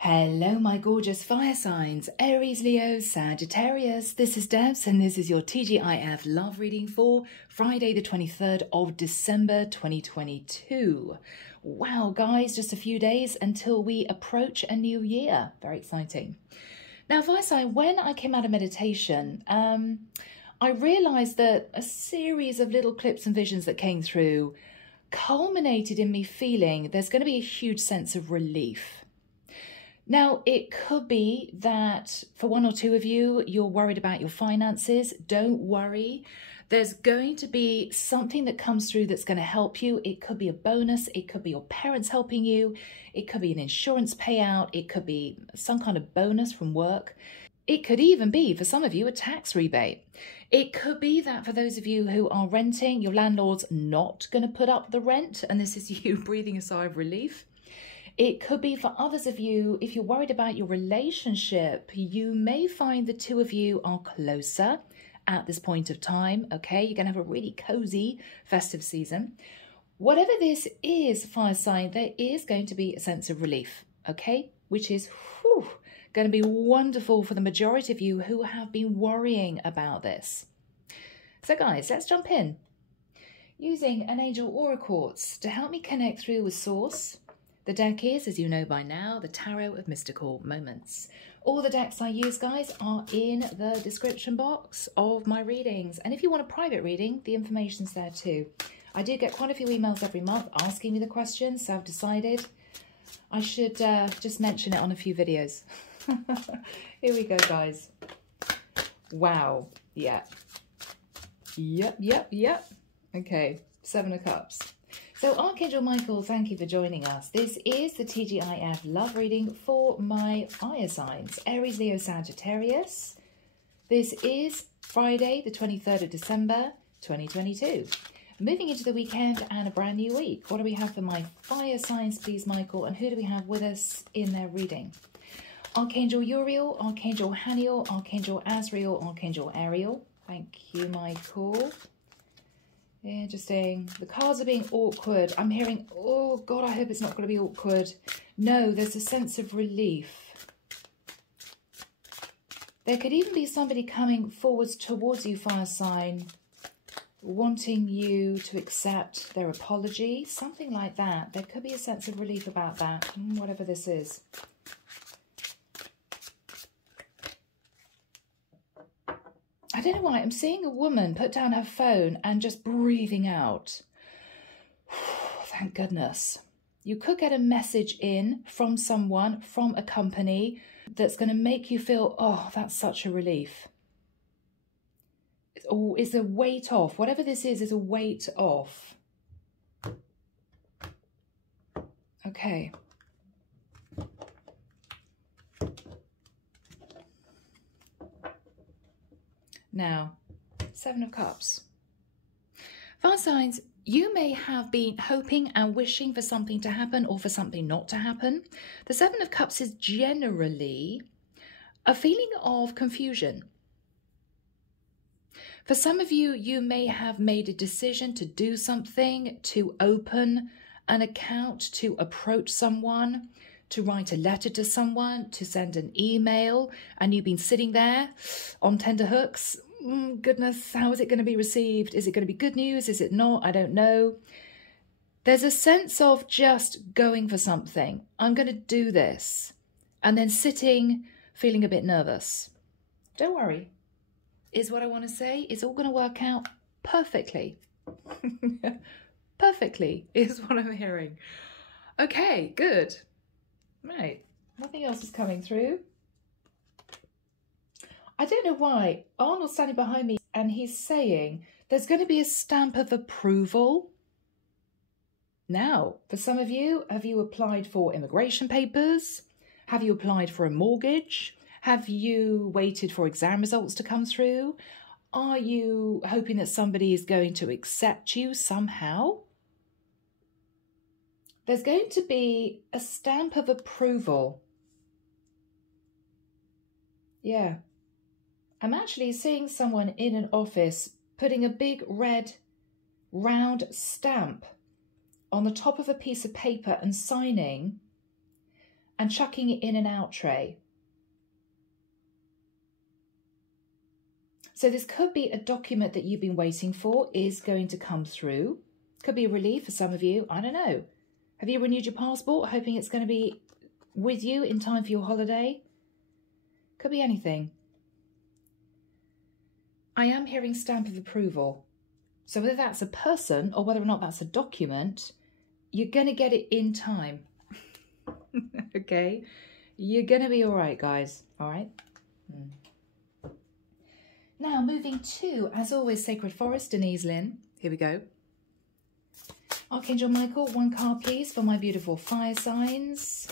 Hello, my gorgeous fire signs, Aries, Leo, Sagittarius. This is Debs, and this is your TGIF love reading for Friday, the 23rd of December, 2022. Wow, guys, just a few days until we approach a new year. Very exciting. Now, fire sign, when I came out of meditation, I realized that a series of little clips and visions that came through culminated in me feeling there's going to be a huge sense of relief. Now, it could be that for one or two of you, you're worried about your finances. Don't worry. There's going to be something that comes through that's going to help you. It could be a bonus. It could be your parents helping you. It could be an insurance payout. It could be some kind of bonus from work. It could even be, for some of you, a tax rebate. It could be that for those of you who are renting, your landlord's not going to put up the rent, and this is you breathing a sigh of relief. It could be for others of you, if you're worried about your relationship, you may find the two of you are closer at this point of time, okay? You're going to have a really cozy festive season. Whatever this is, fire sign, there is going to be a sense of relief, okay? Which is going to be wonderful for the majority of you who have been worrying about this. So guys, let's jump in. Using an angel aura quartz to help me connect through with source. The deck is, as you know by now, the Tarot of Mystical Moments. All the decks I use, guys, are in the description box of my readings. And if you want a private reading, the information's there too. I do get quite a few emails every month asking me the questions, so I've decided I should just mention it on a few videos. Here we go, guys. Wow. Yeah. Yep. Okay. 7 of Cups. So Archangel Michael, thank you for joining us. This is the TGIF love reading for my fire signs, Aries, Leo, Sagittarius. This is Friday, the 23rd of December, 2022. Moving into the weekend and a brand new week. What do we have for my fire signs, please, Michael? And who do we have with us in their reading? Archangel Uriel, Archangel Haniel, Archangel Azrael, Archangel Ariel. Thank you, Michael. Interesting. The cards are being awkward. I'm hearing, oh God, I hope it's not going to be awkward. No, there's a sense of relief. There could even be somebody coming forwards towards you, fire sign, wanting you to accept their apology, something like that. There could be a sense of relief about that, whatever this is. I don't know why, I'm seeing a woman put down her phone and just breathing out. Thank goodness. You could get a message in from someone, from a company, that's going to make you feel, oh, that's such a relief. It's a weight off. Whatever this is a weight off. Okay. Now, 7 of Cups. Fire signs, you may have been hoping and wishing for something to happen or for something not to happen. The 7 of Cups is generally a feeling of confusion. For some of you, you may have made a decision to do something, to open an account, to approach someone, to write a letter to someone, to send an email, and you've been sitting there on tenterhooks. Goodness, how is it going to be received? Is it going to be good news? Is it not? I don't know. There's a sense of just going for something. I'm going to do this. And then sitting, feeling a bit nervous. Don't worry, is what I want to say. It's all going to work out perfectly. Perfectly is what I'm hearing. Okay, good. Right, nothing else is coming through. I don't know why. Arnold's standing behind me and he's saying there's going to be a stamp of approval. Now, for some of you, have you applied for immigration papers? Have you applied for a mortgage? Have you waited for exam results to come through? Are you hoping that somebody is going to accept you somehow? There's going to be a stamp of approval. Yeah. I'm actually seeing someone in an office putting a big red round stamp on the top of a piece of paper and signing and chucking it in an out tray. So this could be a document that you've been waiting for is going to come through. Could be a relief for some of you. I don't know. Have you renewed your passport, hoping it's going to be with you in time for your holiday? Could be anything. I am hearing stamp of approval. So whether that's a person or whether or not that's a document, you're going to get it in time. Okay? You're going to be all right, guys. All right? Now, moving to, as always, Sacred Forest, Denise, Linn. Here we go. Archangel Michael, 1 card, please, for my beautiful fire signs.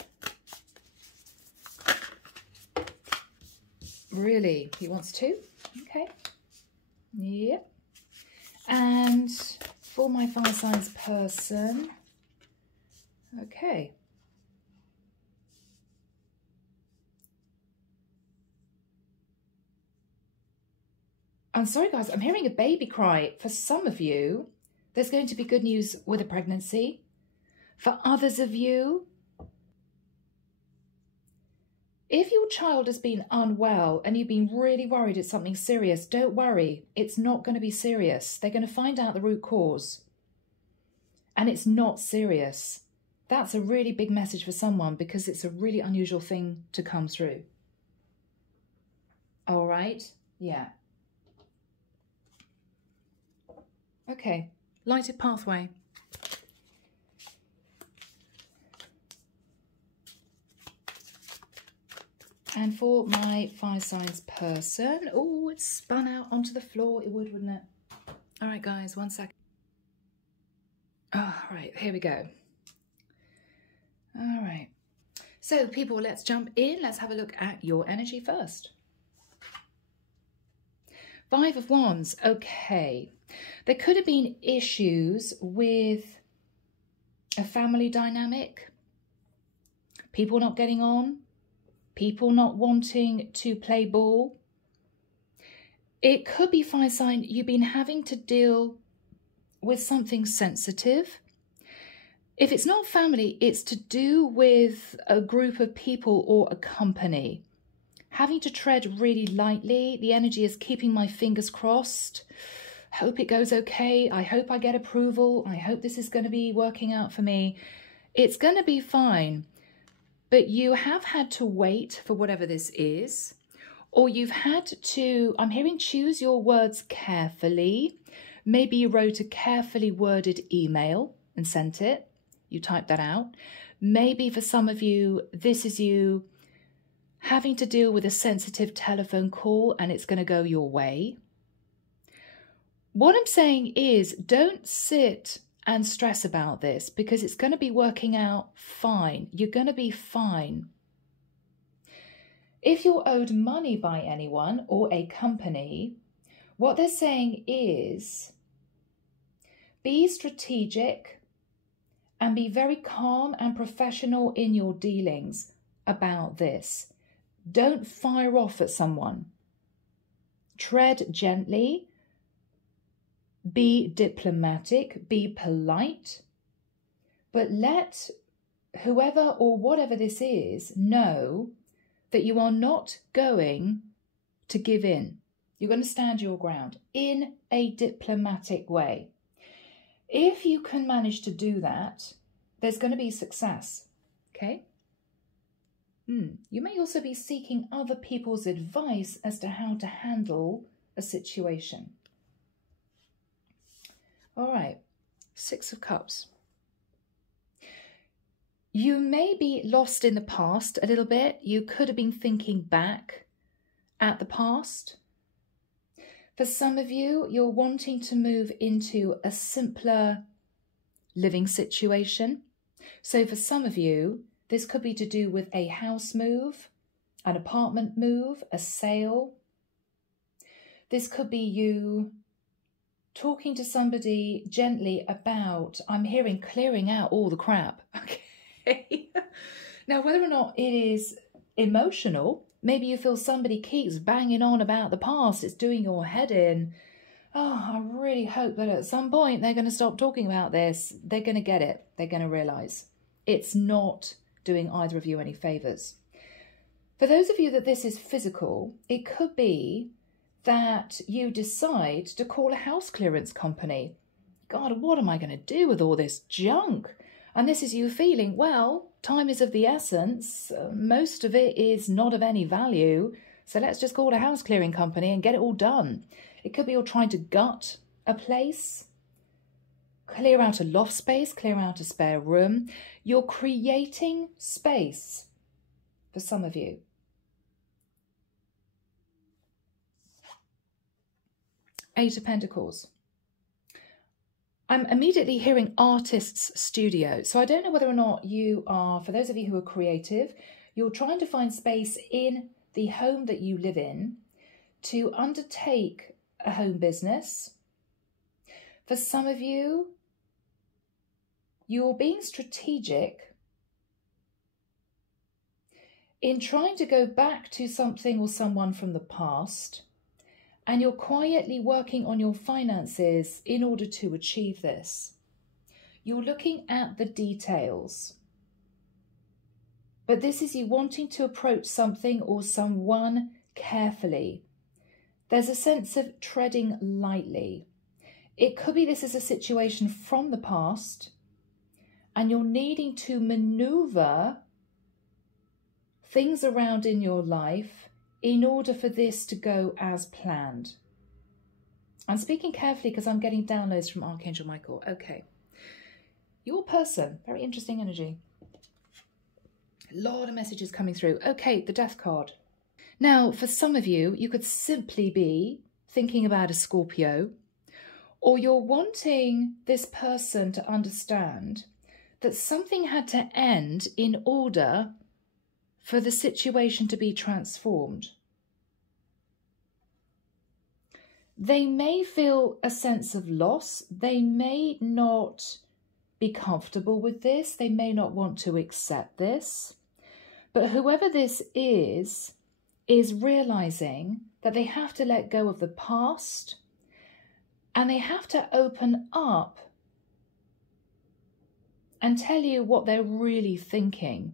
Really? He wants 2? Okay. Yep. And for my fire signs person. Okay. I'm sorry, guys, I'm hearing a baby cry. For some of you, there's going to be good news with a pregnancy. For others of you, if your child has been unwell and you've been really worried it's something serious, don't worry. It's not going to be serious. They're going to find out the root cause. And it's not serious. That's a really big message for someone because it's a really unusual thing to come through. All right? Yeah. Okay, lighted pathway. And for my fire signs person, oh, it's spun out onto the floor. It would, wouldn't it? All right, guys, 1 second. All right, here we go. All right. So, people, let's jump in. Let's have a look at your energy first. 5 of Wands. Okay. There could have been issues with a family dynamic, people not getting on, people not wanting to play ball. It could be, fire sign, you've been having to deal with something sensitive. If it's not family, it's to do with a group of people or a company. Having to tread really lightly. The energy is keeping my fingers crossed. Hope it goes okay. I hope I get approval. I hope this is going to be working out for me. It's going to be fine. But you have had to wait for whatever this is. Or you've had to, I'm hearing, choose your words carefully. Maybe you wrote a carefully worded email and sent it. You typed that out. Maybe for some of you, this is you having to deal with a sensitive telephone call and it's going to go your way. What I'm saying is, don't sit and stress about this because it's going to be working out fine. You're going to be fine. If you're owed money by anyone or a company, what they're saying is be strategic and be very calm and professional in your dealings about this. Don't fire off at someone. Tread gently. Be diplomatic, be polite, but let whoever or whatever this is know that you are not going to give in. You're going to stand your ground in a diplomatic way. If you can manage to do that, there's going to be success, okay? You may also be seeking other people's advice as to how to handle a situation. All right, 6 of Cups. You may be lost in the past a little bit. You could have been thinking back at the past. For some of you, you're wanting to move into a simpler living situation. So for some of you, this could be to do with a house move, an apartment move, a sale. This could be you talking to somebody gently about, I'm hearing, clearing out all the crap. Okay. Now, whether or not it is emotional, maybe you feel somebody keeps banging on about the past, it's doing your head in. Oh, I really hope that at some point they're going to stop talking about this. They're going to get it. They're going to realise it's not doing either of you any favours. For those of you that this is physical, it could be that you decide to call a house clearance company. God, what am I going to do with all this junk? And this is you feeling, well, time is of the essence. Most of it is not of any value. So let's just call a house clearing company and get it all done. It could be you're trying to gut a place, clear out a loft space, clear out a spare room. You're creating space for some of you. Eight of Pentacles. I'm immediately hearing artist's studio. So I don't know whether or not you are, for those of you who are creative, you're trying to find space in the home that you live in to undertake a home business. For some of you, you're being strategic in trying to go back to something or someone from the past, and you're quietly working on your finances in order to achieve this. You're looking at the details. But this is you wanting to approach something or someone carefully. There's a sense of treading lightly. It could be this is a situation from the past and you're needing to maneuver things around in your life in order for this to go as planned. I'm speaking carefully because I'm getting downloads from Archangel Michael. Okay. Your person, very interesting energy. A lot of messages coming through. Okay, the Death card. Now, for some of you, you could simply be thinking about a Scorpio, or you're wanting this person to understand that something had to end in order for the situation to be transformed. They may feel a sense of loss. They may not be comfortable with this. They may not want to accept this. But whoever this is realizing that they have to let go of the past and they have to open up and tell you what they're really thinking.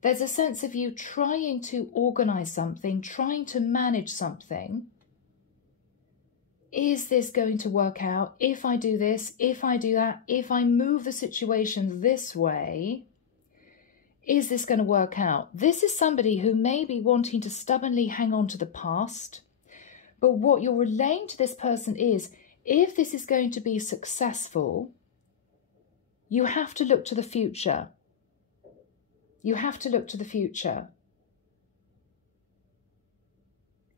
There's a sense of you trying to organize something, trying to manage something. Is this going to work out? If I do this, if I do that, if I move the situation this way, is this going to work out? This is somebody who may be wanting to stubbornly hang on to the past. But what you're relaying to this person is, if this is going to be successful, you have to look to the future. You have to look to the future.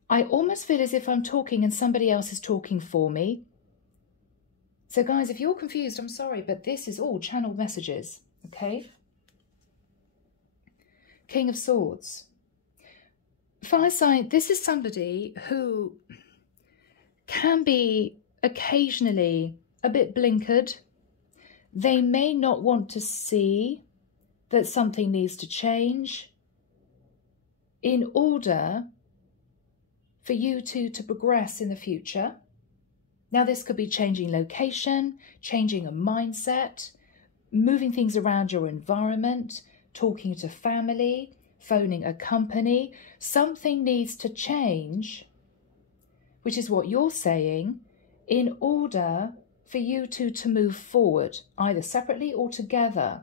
I almost feel as if I'm talking and somebody else is talking for me. So guys, if you're confused, I'm sorry, but this is all channeled messages, okay? King of Swords. Fire sign, this is somebody who can be occasionally a bit blinkered. They may not want to see that something needs to change in order for you to progress in the future. Now, this could be changing location, changing a mindset, moving things around your environment, talking to family, phoning a company. Something needs to change, which is what you're saying, in order for you to move forward, either separately or together.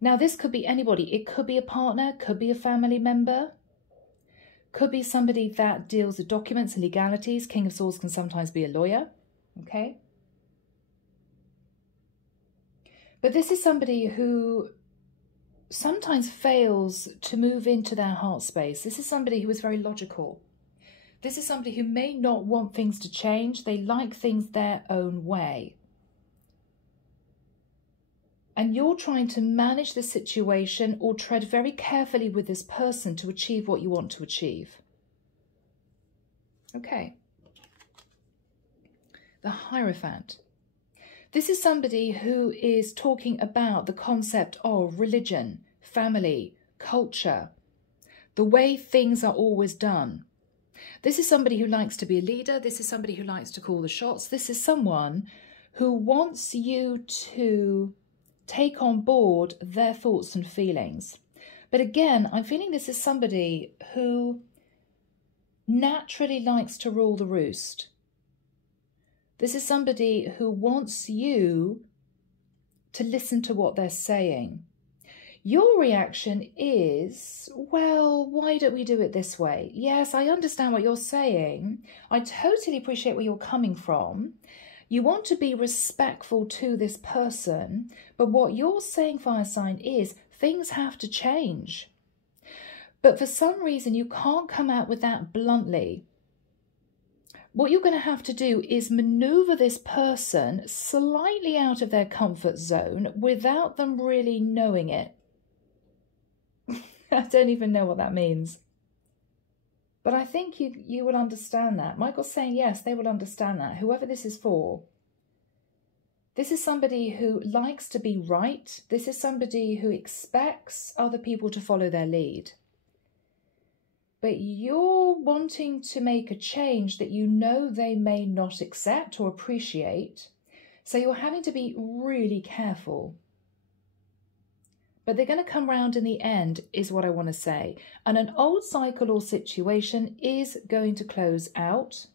Now, this could be anybody. It could be a partner, could be a family member, could be somebody that deals with documents and legalities. King of Swords can sometimes be a lawyer, okay? But this is somebody who sometimes fails to move into their heart space. This is somebody who is very logical. This is somebody who may not want things to change. They like things their own way. And you're trying to manage the situation or tread very carefully with this person to achieve what you want to achieve. Okay. The Hierophant. This is somebody who is talking about the concept of religion, family, culture, the way things are always done. This is somebody who likes to be a leader. This is somebody who likes to call the shots. This is someone who wants you to take on board their thoughts and feelings. But again, I'm feeling this is somebody who naturally likes to rule the roost. This is somebody who wants you to listen to what they're saying. Your reaction is, well, why don't we do it this way? Yes, I understand what you're saying. I totally appreciate where you're coming from. You want to be respectful to this person, but what you're saying, fire sign, is things have to change. But for some reason, you can't come out with that bluntly. What you're going to have to do is maneuver this person slightly out of their comfort zone without them really knowing it. I don't even know what that means. But I think you will understand that. Michael's saying yes, they will understand that. Whoever this is for. This is somebody who likes to be right. This is somebody who expects other people to follow their lead. But you're wanting to make a change that you know they may not accept or appreciate. So you're having to be really careful. But they're going to come round in the end, is what I want to say. And an old cycle or situation is going to close out.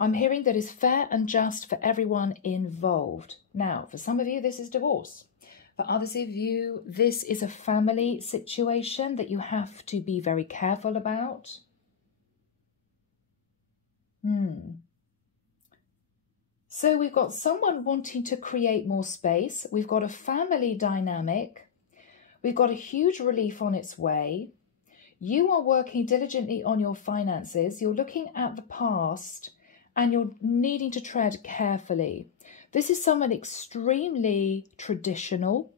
I'm hearing that is fair and just for everyone involved. Now, for some of you, this is divorce. For others of you, this is a family situation that you have to be very careful about. So we've got someone wanting to create more space. We've got a family dynamic. We've got a huge relief on its way. You are working diligently on your finances. You're looking at the past and you're needing to tread carefully. This is someone extremely traditional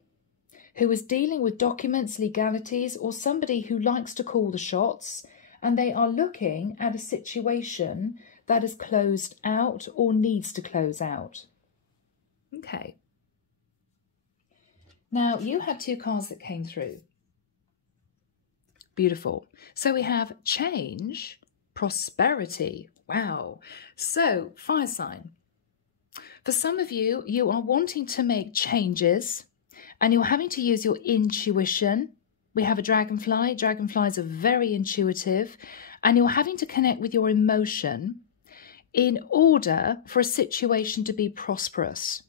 who is dealing with documents, legalities, or somebody who likes to call the shots, and they are looking at a situation that is closed out or needs to close out. Okay. Now, you had two cards that came through. Beautiful. So we have change, prosperity. Wow. So, fire sign. For some of you, you are wanting to make changes and you're having to use your intuition. We have a dragonfly. Dragonflies are very intuitive, and you're having to connect with your emotion in order for a situation to be prosperous.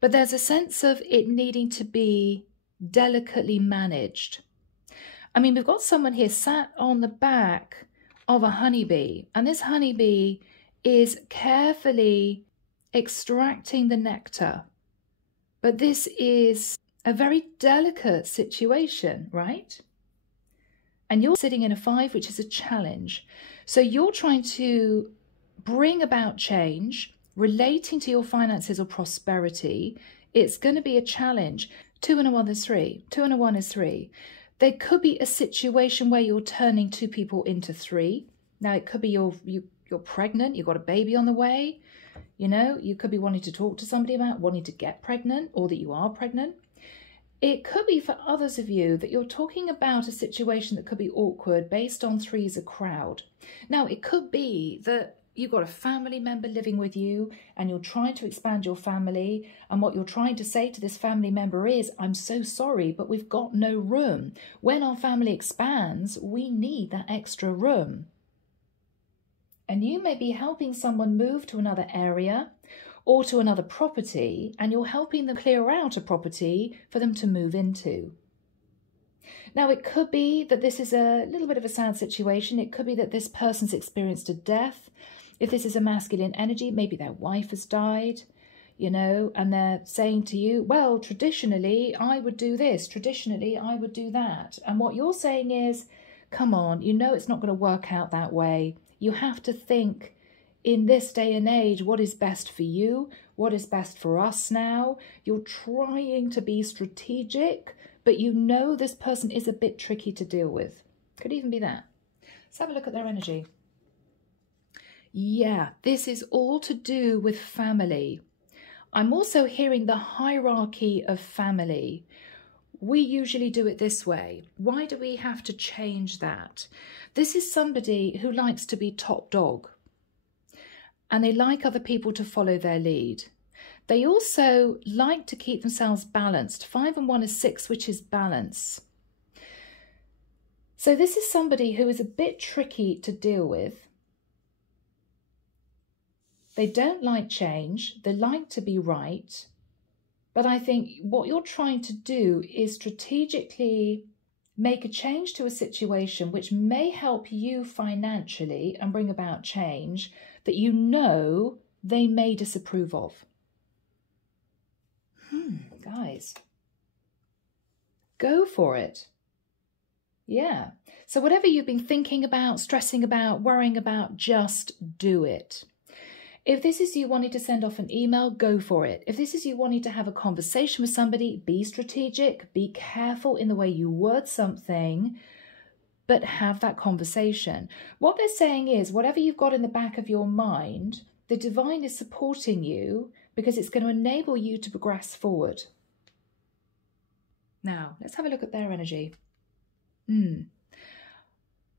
But there's a sense of it needing to be delicately managed. I mean, we've got someone here sat on the back of a honeybee, and this honeybee is carefully extracting the nectar. But this is a very delicate situation, right? And you're sitting in a 5, which is a challenge. So you're trying to bring about change relating to your finances or prosperity. It's going to be a challenge. 2 and a 1 is 3. 2 and a 1 is 3. There could be a situation where you're turning 2 people into 3. Now, it could be you're pregnant, you've got a baby on the way. You know, you could be wanting to talk to somebody about wanting to get pregnant, or that you are pregnant. It could be for others of you that you're talking about a situation that could be awkward based on 3 as a crowd. Now, it could be that you've got a family member living with you and you're trying to expand your family, and what you're trying to say to this family member is, I'm so sorry, but we've got no room. When our family expands, we need that extra room. And you may be helping someone move to another area or to another property, and you're helping them clear out a property for them to move into. Now, it could be that this is a little bit of a sad situation. It could be that this person's experienced a death. If this is a masculine energy, maybe their wife has died, you know, and they're saying to you, well, traditionally, I would do this. Traditionally, I would do that. And what you're saying is, come on, you know it's not going to work out that way. You have to think in this day and age, what is best for you? What is best for us now? You're trying to be strategic, but you know this person is a bit tricky to deal with. Could even be that. Let's have a look at their energy. Yeah, this is all to do with family. I'm also hearing the hierarchy of family. We usually do it this way. Why do we have to change that? This is somebody who likes to be top dog, and they like other people to follow their lead. They also like to keep themselves balanced. 5 and 1 is 6, which is balance. So this is somebody who is a bit tricky to deal with. They don't like change. They like to be right. But I think what you're trying to do is strategically make a change to a situation which may help you financially and bring about change that you know they may disapprove of. Guys, go for it. Yeah. So whatever you've been thinking about, stressing about, worrying about, just do it. If this is you wanting to send off an email, go for it. If this is you wanting to have a conversation with somebody, be strategic, be careful in the way you word something, but have that conversation. What they're saying is, whatever you've got in the back of your mind, the divine is supporting you because it's going to enable you to progress forward. Now, let's have a look at their energy.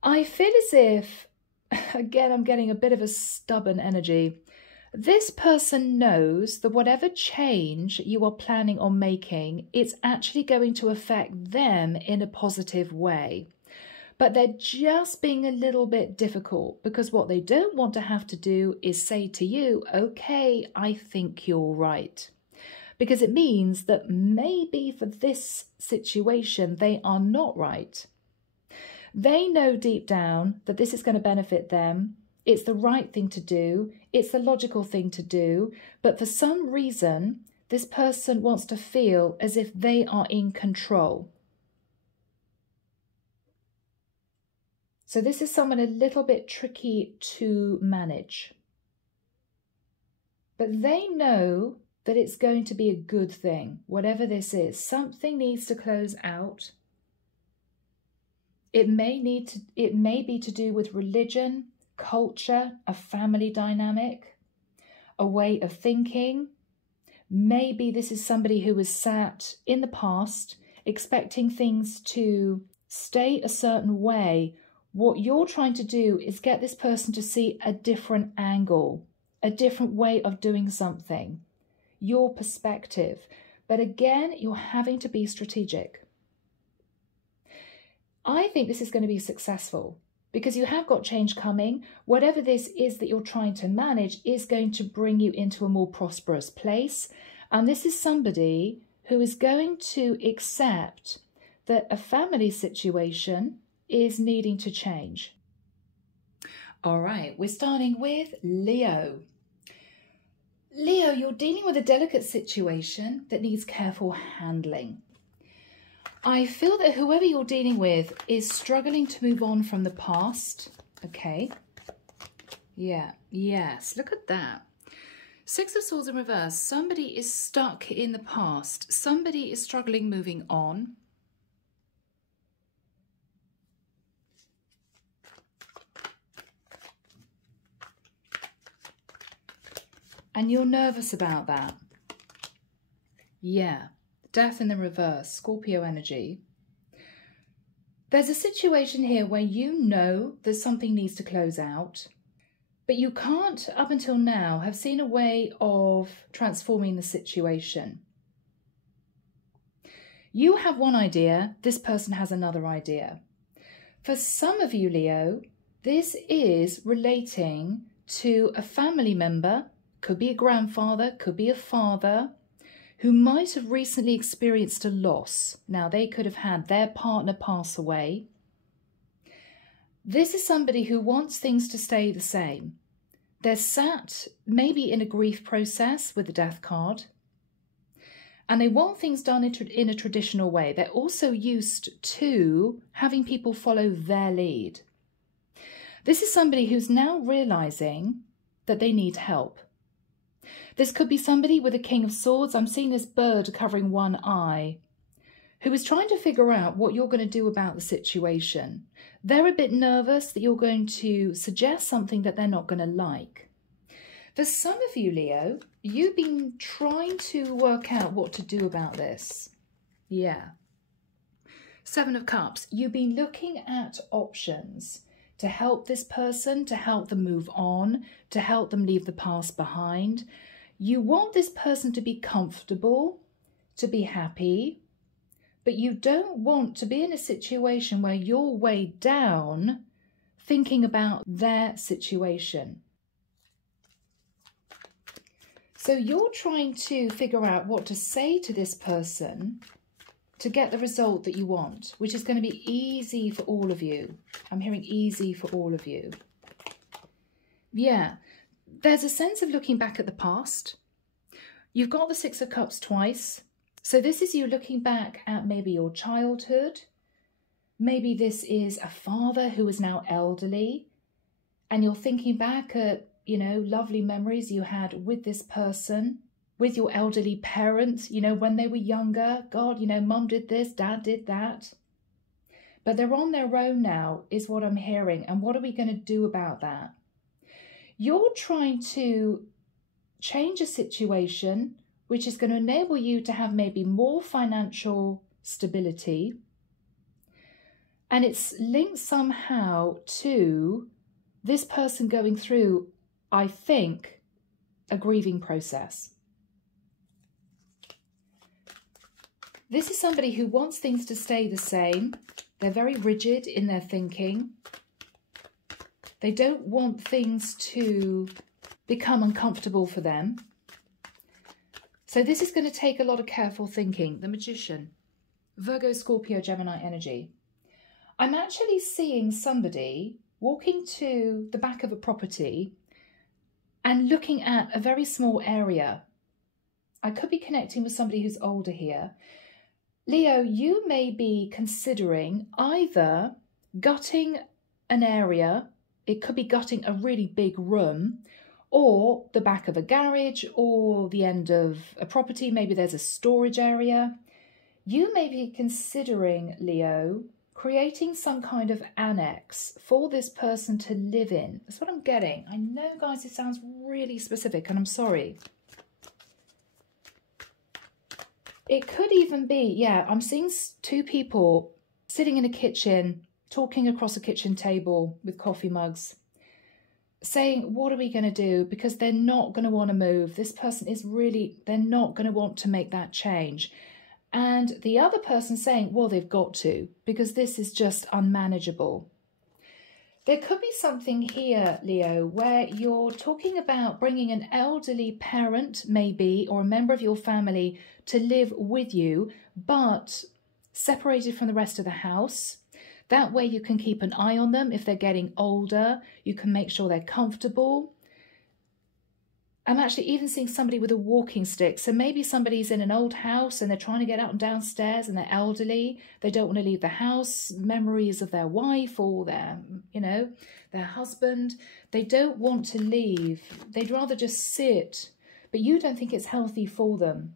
I feel as if, again, I'm getting a bit of a stubborn energy. This person knows that whatever change you are planning on making, it's actually going to affect them in a positive way. But they're just being a little bit difficult because what they don't want to have to do is say to you, okay, I think you're right. Because it means that maybe for this situation, they are not right. They know deep down that this is going to benefit them. It's the right thing to do. It's the logical thing to do. But for some reason, this person wants to feel as if they are in control. So this is someone a little bit tricky to manage. But they know that it's going to be a good thing, whatever this is. Something needs to close out. It may be to do with religion, culture, a family dynamic, a way of thinking. Maybe this is somebody who was sat in the past expecting things to stay a certain way. What you're trying to do is get this person to see a different angle, a different way of doing something, your perspective. But again, you're having to be strategic. I think this is going to be successful because you have got change coming. Whatever this is that you're trying to manage is going to bring you into a more prosperous place. And this is somebody who is going to accept that a family situation is needing to change. All right, we're starting with Leo. Leo, you're dealing with a delicate situation that needs careful handling. I feel that whoever you're dealing with is struggling to move on from the past. Okay. Yeah. Yes. Look at that. 6 of Swords in reverse. Somebody is stuck in the past. Somebody is struggling moving on. And you're nervous about that. Yeah. Death in the reverse, Scorpio energy. There's a situation here where you know that something needs to close out, but you can't, up until now, have seen a way of transforming the situation. You have one idea, this person has another idea. For some of you, Leo, this is relating to a family member, could be a grandfather, could be a father, who might have recently experienced a loss. Now, they could have had their partner pass away. This is somebody who wants things to stay the same. They're sat maybe in a grief process with the death card, and they want things done in a traditional way. They're also used to having people follow their lead. This is somebody who's now realizing that they need help. This could be somebody with a King of Swords. I'm seeing this bird covering one eye, who is trying to figure out what you're going to do about the situation. They're a bit nervous that you're going to suggest something that they're not going to like. For some of you, Leo, you've been trying to work out what to do about this. Yeah. 7 of Cups. You've been looking at options to help this person, to help them move on, to help them leave the past behind. You want this person to be comfortable, to be happy, but you don't want to be in a situation where you're weighed down thinking about their situation. So you're trying to figure out what to say to this person to get the result that you want, which is going to be easy for all of you. I'm hearing easy for all of you. Yeah, there's a sense of looking back at the past. You've got the Six of Cups twice. So this is you looking back at maybe your childhood. Maybe this is a father who is now elderly, and you're thinking back at, you know, lovely memories you had with this person, with your elderly parents, you know, when they were younger. God, you know, mum did this, dad did that. But they're on their own now, is what I'm hearing. And what are we going to do about that? You're trying to change a situation which is going to enable you to have maybe more financial stability. And it's linked somehow to this person going through, I think, a grieving process. This is somebody who wants things to stay the same. They're very rigid in their thinking. They don't want things to become uncomfortable for them. So this is going to take a lot of careful thinking. The Magician, Virgo, Scorpio, Gemini energy. I'm actually seeing somebody walking to the back of a property and looking at a very small area. I could be connecting with somebody who's older here. Leo, you may be considering either gutting an area, it could be gutting a really big room, or the back of a garage, or the end of a property. Maybe there's a storage area. You may be considering, Leo, creating some kind of annex for this person to live in. That's what I'm getting. I know, guys, it sounds really specific, and I'm sorry. It could even be, yeah, I'm seeing two people sitting in a kitchen, talking across a kitchen table with coffee mugs, saying, what are we going to do? Because they're not going to want to move. This person is really, they're not going to want to make that change. And the other person saying, well, they've got to, because this is just unmanageable. There could be something here, Leo, where you're talking about bringing an elderly parent, maybe, or a member of your family to live with you, but separated from the rest of the house. That way you can keep an eye on them if they're getting older. You can make sure they're comfortable. I'm actually even seeing somebody with a walking stick. So maybe somebody's in an old house and they're trying to get up and downstairs and they're elderly. They don't want to leave the house. Memories of their wife or their, you know, their husband. They don't want to leave. They'd rather just sit. But you don't think it's healthy for them.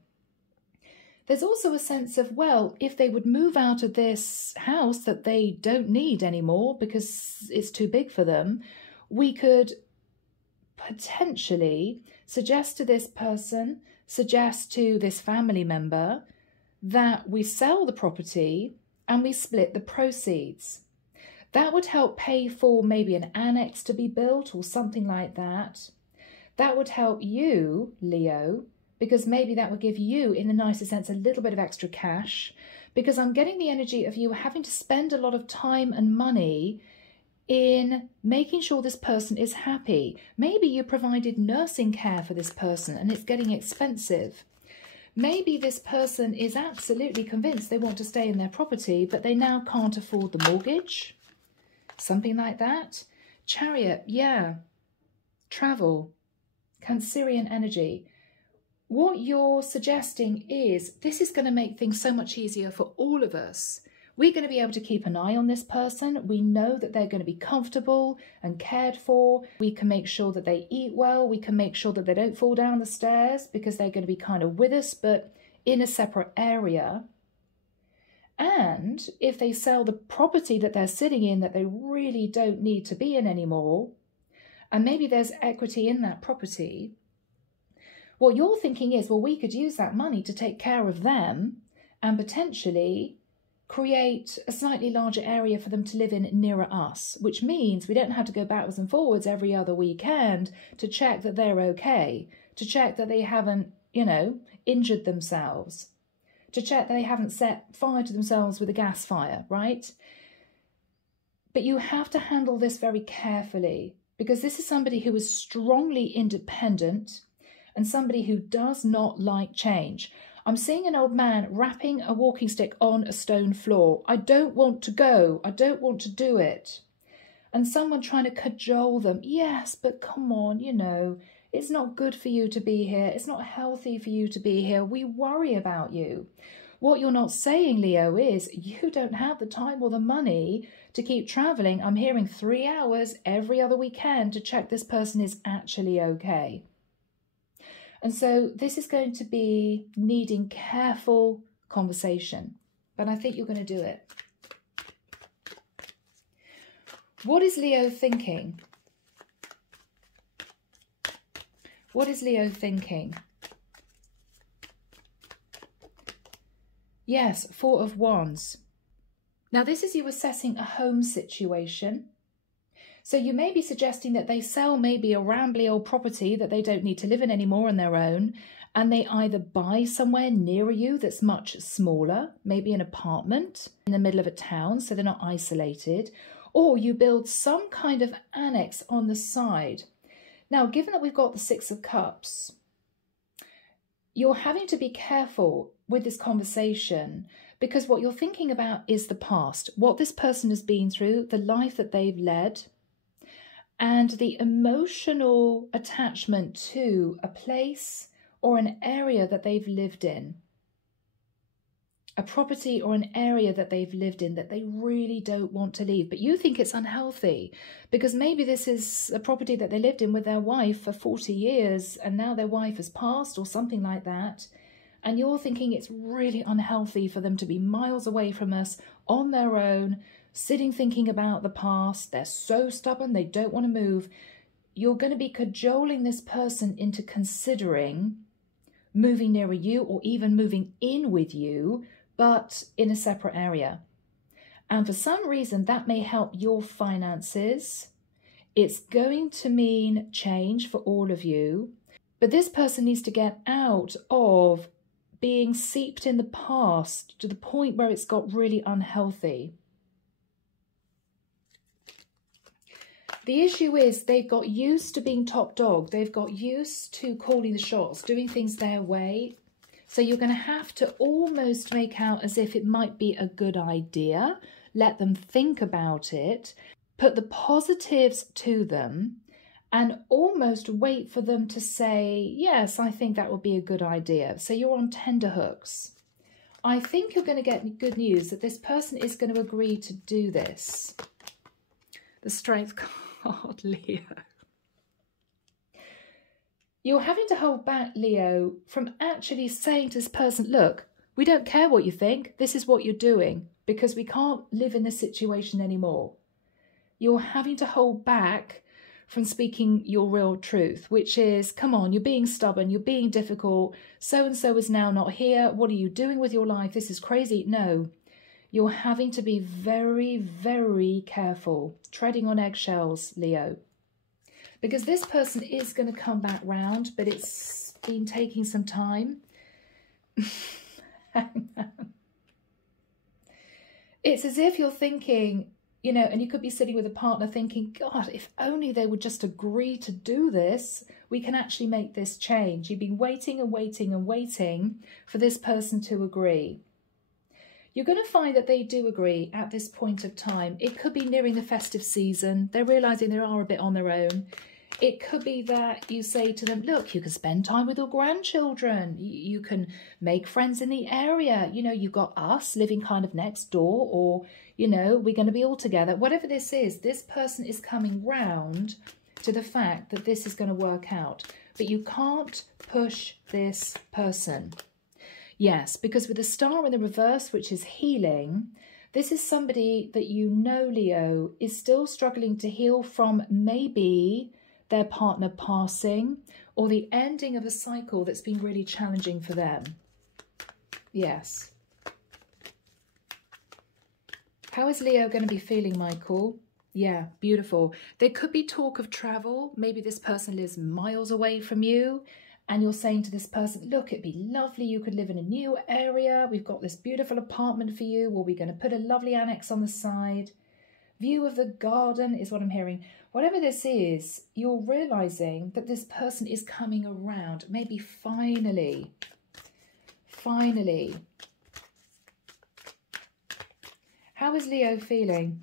There's also a sense of, well, if they would move out of this house that they don't need anymore because it's too big for them, we could potentially suggest to this person, suggest to this family member that we sell the property and we split the proceeds. That would help pay for maybe an annex to be built or something like that. That would help you, Leo, because maybe that would give you, in the nicest sense, a little bit of extra cash, because I'm getting the energy of you having to spend a lot of time and money in making sure this person is happy. Maybe you provided nursing care for this person and it's getting expensive. Maybe this person is absolutely convinced they want to stay in their property, but they now can't afford the mortgage. Something like that. Chariot, yeah. Travel. Cancerian energy. What you're suggesting is this is going to make things so much easier for all of us. We're going to be able to keep an eye on this person. We know that they're going to be comfortable and cared for. We can make sure that they eat well. We can make sure that they don't fall down the stairs because they're going to be kind of with us, but in a separate area. And if they sell the property that they're sitting in that they really don't need to be in anymore, and maybe there's equity in that property, what you're thinking is, well, we could use that money to take care of them and potentially create a slightly larger area for them to live in nearer us, which means we don't have to go backwards and forwards every other weekend to check that they're okay. to check that they haven't, you know, injured themselves, to check that they haven't set fire to themselves with a gas fire, right? But you have to handle this very carefully, because this is somebody who is strongly independent and somebody who does not like change. I'm seeing an old man rapping a walking stick on a stone floor. I don't want to go. I don't want to do it. And someone trying to cajole them. Yes, but come on, you know, it's not good for you to be here. It's not healthy for you to be here. We worry about you. What you're not saying, Leo, is you don't have the time or the money to keep traveling. I'm hearing 3 hours every other weekend to check this person is actually okay. And so this is going to be needing careful conversation, but I think you're going to do it. What is Leo thinking? What is Leo thinking? Yes, 4 of Wands. Now this is you assessing a home situation. So you may be suggesting that they sell maybe a rambly old property that they don't need to live in anymore on their own, and they either buy somewhere nearer you that's much smaller, maybe an apartment in the middle of a town so they're not isolated, or you build some kind of annex on the side. Now, given that we've got the 6 of Cups, you're having to be careful with this conversation, because what you're thinking about is the past, what this person has been through, the life that they've led, and the emotional attachment to a place or an area that they've lived in. A property or an area that they've lived in that they really don't want to leave. But you think it's unhealthy because maybe this is a property that they lived in with their wife for 40 years and now their wife has passed or something like that. And you're thinking it's really unhealthy for them to be miles away from us on their own, sitting thinking about the past. They're so stubborn, they don't want to move. You're going to be cajoling this person into considering moving nearer you or even moving in with you, but in a separate area. And for some reason, that may help your finances. It's going to mean change for all of you. But this person needs to get out of being seeped in the past to the point where it's got really unhealthy. The issue is they've got used to being top dog. They've got used to calling the shots, doing things their way. So you're going to have to almost make out as if it might be a good idea. Let them think about it. Put the positives to them and almost wait for them to say, yes, I think that would be a good idea. So you're on tender hooks. I think you're going to get good news that this person is going to agree to do this. The Strength card, Leo. You're having to hold back, Leo, from actually saying to this person, look, we don't care what you think. This is what you're doing because we can't live in this situation anymore. You're having to hold back from speaking your real truth, which is, come on, you're being stubborn, you're being difficult. So-and-so is now not here. What are you doing with your life? This is crazy. No. You're having to be very, very careful, treading on eggshells, Leo. Because this person is going to come back round, but it's been taking some time. It's as if you're thinking, you know, and you could be sitting with a partner thinking, God, if only they would just agree to do this, we can actually make this change. You've been waiting and waiting and waiting for this person to agree. You're going to find that they do agree at this point of time. It could be nearing the festive season. They're realising they are a bit on their own. It could be that you say to them, look, you can spend time with your grandchildren. You can make friends in the area. You know, you've got us living kind of next door, or, you know, we're going to be all together. Whatever this is, this person is coming round to the fact that this is going to work out. But you can't push this person. Yes, because with the star in the reverse, which is healing, this is somebody that you know, Leo, is still struggling to heal from maybe their partner passing or the ending of a cycle that's been really challenging for them. Yes. How is Leo going to be feeling, Michael? Yeah, beautiful. There could be talk of travel. Maybe this person lives miles away from you. and you're saying to this person, look, it'd be lovely, you could live in a new area, we've got this beautiful apartment for you, or we're going to put a lovely annex on the side. View of the garden is what I'm hearing. Whatever this is, you're realising that this person is coming around, maybe finally. Finally. How is Leo feeling?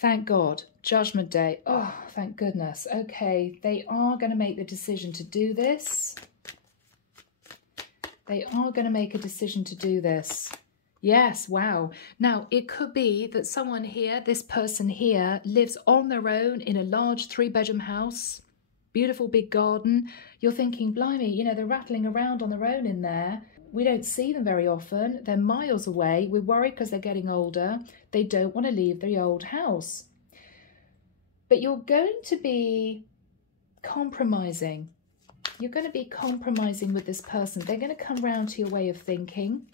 Thank God. Judgment Day. Oh, thank goodness. Okay, they are going to make the decision to do this. They are going to make a decision to do this. Yes, wow. Now, it could be that someone here, this person here, lives on their own in a large 3-bedroom house. Beautiful big garden. You're thinking, blimey, you know, they're rattling around on their own in there. We don't see them very often. They're miles away. We're worried because they're getting older. They don't want to leave the old house. But you're going to be compromising. You're going to be compromising with this person. They're going to come round to your way of thinking.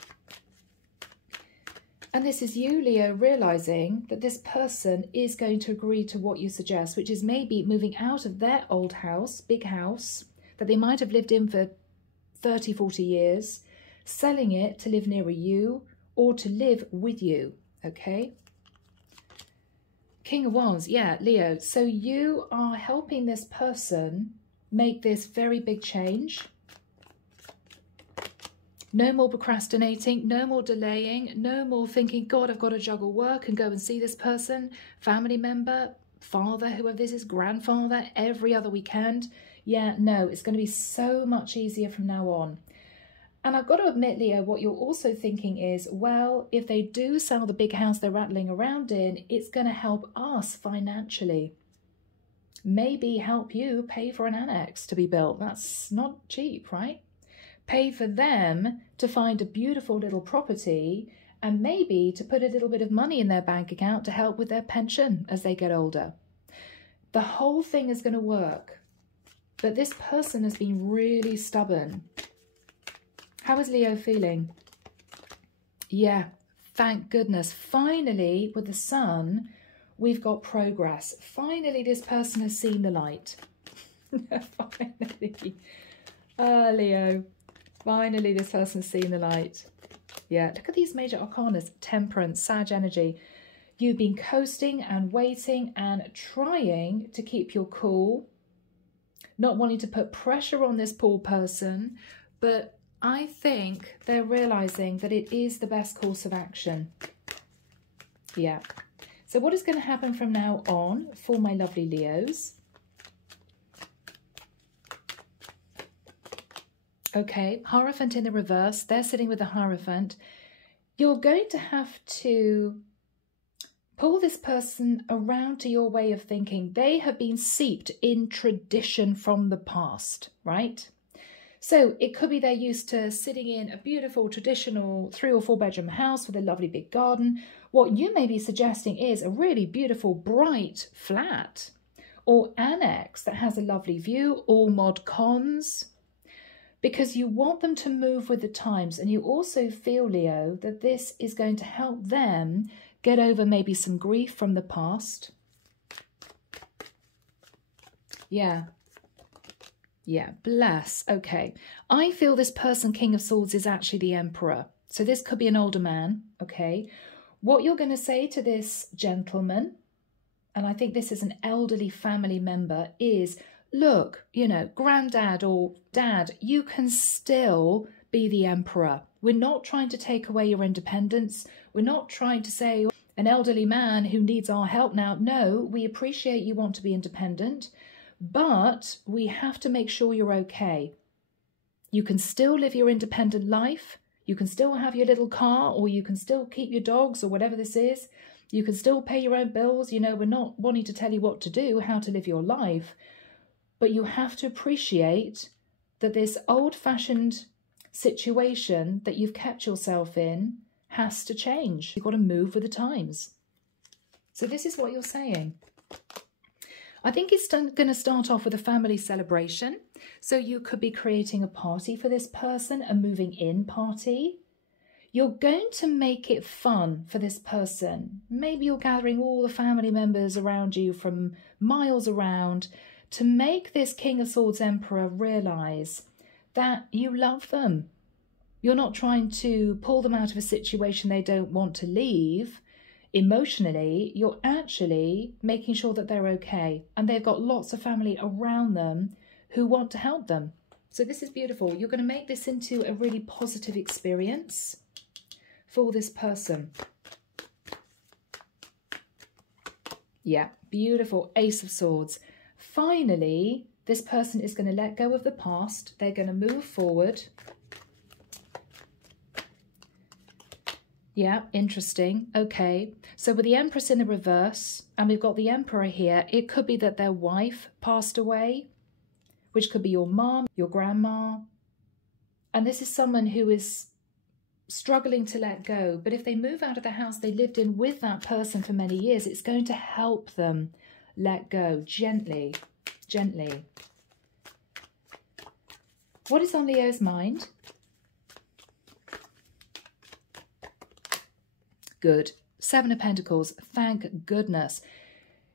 And this is you, Leo, realising that this person is going to agree to what you suggest, which is maybe moving out of their old house, big house, that they might have lived in for 30, 40 years, selling it to live nearer you or to live with you, okay? King of Wands, yeah, Leo. So you are helping this person make this very big change. No more procrastinating, no more delaying, no more thinking, God, I've got to juggle work and go and see this person, family member, father, whoever this is, grandfather, every other weekend. Yeah, no, it's going to be so much easier from now on. And I've got to admit, Leo, what you're also thinking is, well, if they do sell the big house they're rattling around in, it's going to help us financially. Maybe help you pay for an annex to be built. That's not cheap, right? Pay for them to find a beautiful little property and maybe to put a little bit of money in their bank account to help with their pension as they get older. The whole thing is going to work. But this person has been really stubborn. How is Leo feeling? Yeah, thank goodness. Finally, with the sun, we've got progress. Finally, this person has seen the light. Finally. Leo. Finally, this person's seen the light. Yeah, look at these major arcanas. Temperance, Sag energy. You've been coasting and waiting and trying to keep your cool. Not wanting to put pressure on this poor person. But I think they're realising that it is the best course of action. Yeah. So what is going to happen from now on for my lovely Leos? Okay, Hierophant in the reverse. They're sitting with the Hierophant. You're going to have to pull this person around to your way of thinking. They have been seeped in tradition from the past, right? So it could be they're used to sitting in a beautiful traditional 3 or 4 bedroom house with a lovely big garden. What you may be suggesting is a really beautiful, bright flat or annex that has a lovely view, all mod cons, because you want them to move with the times. And you also feel, Leo, that this is going to help them get over maybe some grief from the past. Yeah. Yeah, bless. Okay. I feel this person, King of Swords, is actually the Emperor. So this could be an older man, okay? What you're going to say to this gentleman, and I think this is an elderly family member, is, look, you know, granddad or dad, you can still be the Emperor. We're not trying to take away your independence. We're not trying to say an elderly man who needs our help now. No, we appreciate you want to be independent, but we have to make sure you're okay. You can still live your independent life. You can still have your little car, or you can still keep your dogs or whatever this is. You can still pay your own bills. You know, we're not wanting to tell you what to do, how to live your life. But you have to appreciate that this old-fashioned situation that you've kept yourself in has to change. You've got to move with the times. So this is what you're saying. I think it's going to start off with a family celebration. So you could be creating a party for this person, a moving in party. You're going to make it fun for this person. Maybe you're gathering all the family members around you from miles around to make this King of Swords Emperor realise that you love them. You're not trying to pull them out of a situation they don't want to leave. Emotionally, you're actually making sure that they're okay. And they've got lots of family around them who want to help them. So this is beautiful. You're going to make this into a really positive experience for this person. Yeah, beautiful. Ace of Swords. Finally, this person is going to let go of the past. They're going to move forward. Yeah, interesting. Okay, so with the Empress in the reverse, and we've got the Emperor here, it could be that their wife passed away, which could be your mom, your grandma. And this is someone who is struggling to let go. But if they move out of the house they lived in with that person for many years, it's going to help them let go gently, gently. What is on Leo's mind? Good. Seven of Pentacles. Thank goodness.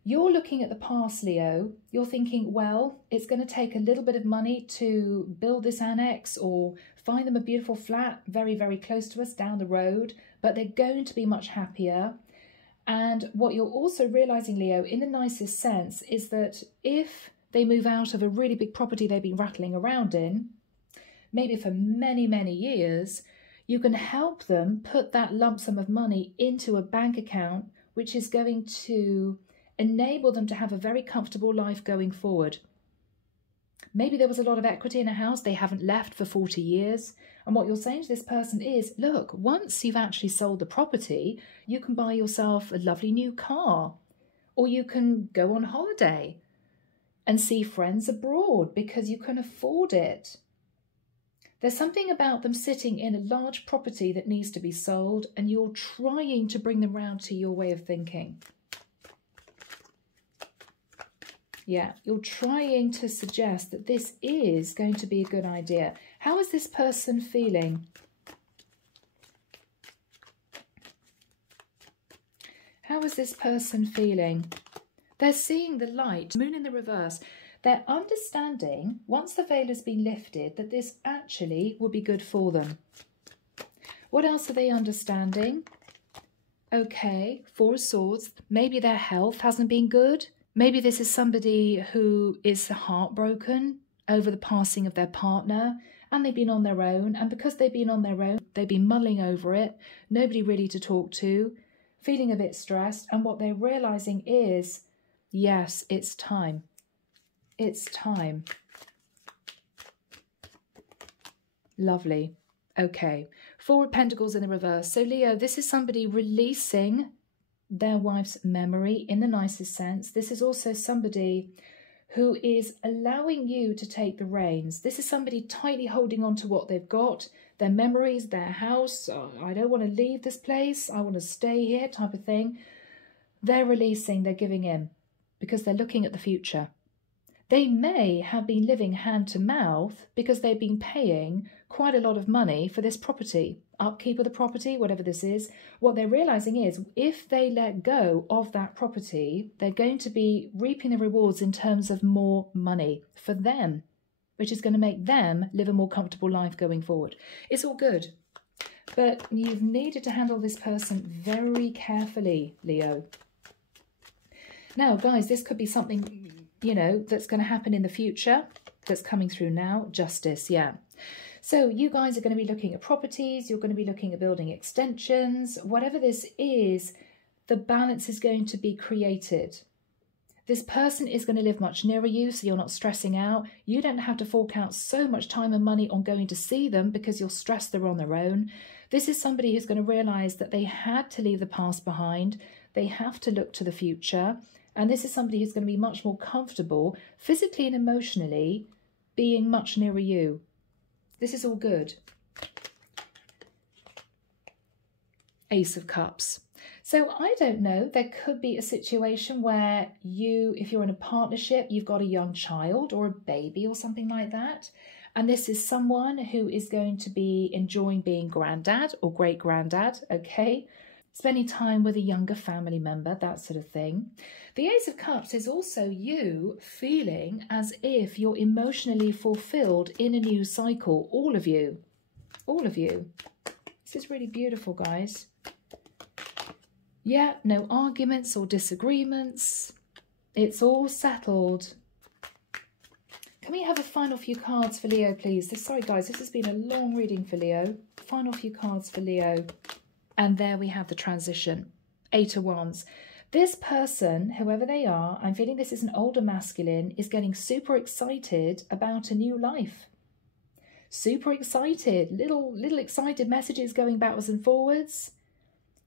You're looking at the past, Leo. You're thinking, well, it's going to take a little bit of money to build this annex or find them a beautiful flat very, very close to us down the road, but they're going to be much happier. And what you're also realizing, Leo, in the nicest sense, is that if they move out of a really big property they've been rattling around in, maybe for many, many years, you can help them put that lump sum of money into a bank account, which is going to enable them to have a very comfortable life going forward. Maybe there was a lot of equity in a house they haven't left for 40 years. And what you're saying to this person is, look, once you've actually sold the property, you can buy yourself a lovely new car, or you can go on holiday and see friends abroad because you can afford it. There's something about them sitting in a large property that needs to be sold, and you're trying to bring them round to your way of thinking. Yeah, you're trying to suggest that this is going to be a good idea. How is this person feeling? How is this person feeling? They're seeing the light, moon in the reverse. They're understanding, once the veil has been lifted, that this actually will be good for them. What else are they understanding? Okay, Four of Swords. Maybe their health hasn't been good. Maybe this is somebody who is heartbroken over the passing of their partner, and they've been on their own. And because they've been on their own, they've been muddling over it. Nobody really to talk to, feeling a bit stressed. And what they're realizing is, yes, it's time. It's time. Lovely. Okay. Four of Pentacles in the reverse. So Leo, this is somebody releasing their wife's memory in the nicest sense. This is also somebody who is allowing you to take the reins. This is somebody tightly holding on to what they've got, their memories, their house. Oh, I don't want to leave this place. I want to stay here type of thing. They're releasing, they're giving in because they're looking at the future. They may have been living hand to mouth because they've been paying quite a lot of money for this property, upkeep of the property, whatever this is. What they're realizing is if they let go of that property, they're going to be reaping the rewards in terms of more money for them, which is going to make them live a more comfortable life going forward. It's all good, but you've needed to handle this person very carefully, Leo. Now, guys, this could be something, you know, that's going to happen in the future, that's coming through now. Justice, yeah. So you guys are going to be looking at properties, you're going to be looking at building extensions. Whatever this is, the balance is going to be created. This person is going to live much nearer you, so you're not stressing out. You don't have to fork out so much time and money on going to see them because you're stressed they're on their own. This is somebody who's going to realise that they had to leave the past behind. They have to look to the future. And this is somebody who's going to be much more comfortable physically and emotionally being much nearer you. This is all good. Ace of Cups. So I don't know, there could be a situation where you, if you're in a partnership, you've got a young child or a baby or something like that. And this is someone who is going to be enjoying being granddad or great-granddad, okay? Spending time with a younger family member, that sort of thing. The Ace of Cups is also you feeling as if you're emotionally fulfilled in a new cycle. All of you. All of you. This is really beautiful, guys. Yeah, no arguments or disagreements. It's all settled. Can we have a final few cards for Leo, please? Sorry, guys, this has been a long reading for Leo. Final few cards for Leo. And there we have the transition. 8 of Wands. This person, whoever they are, I'm feeling this is an older masculine, is getting super excited about a new life. Super excited. Little excited messages going backwards and forwards.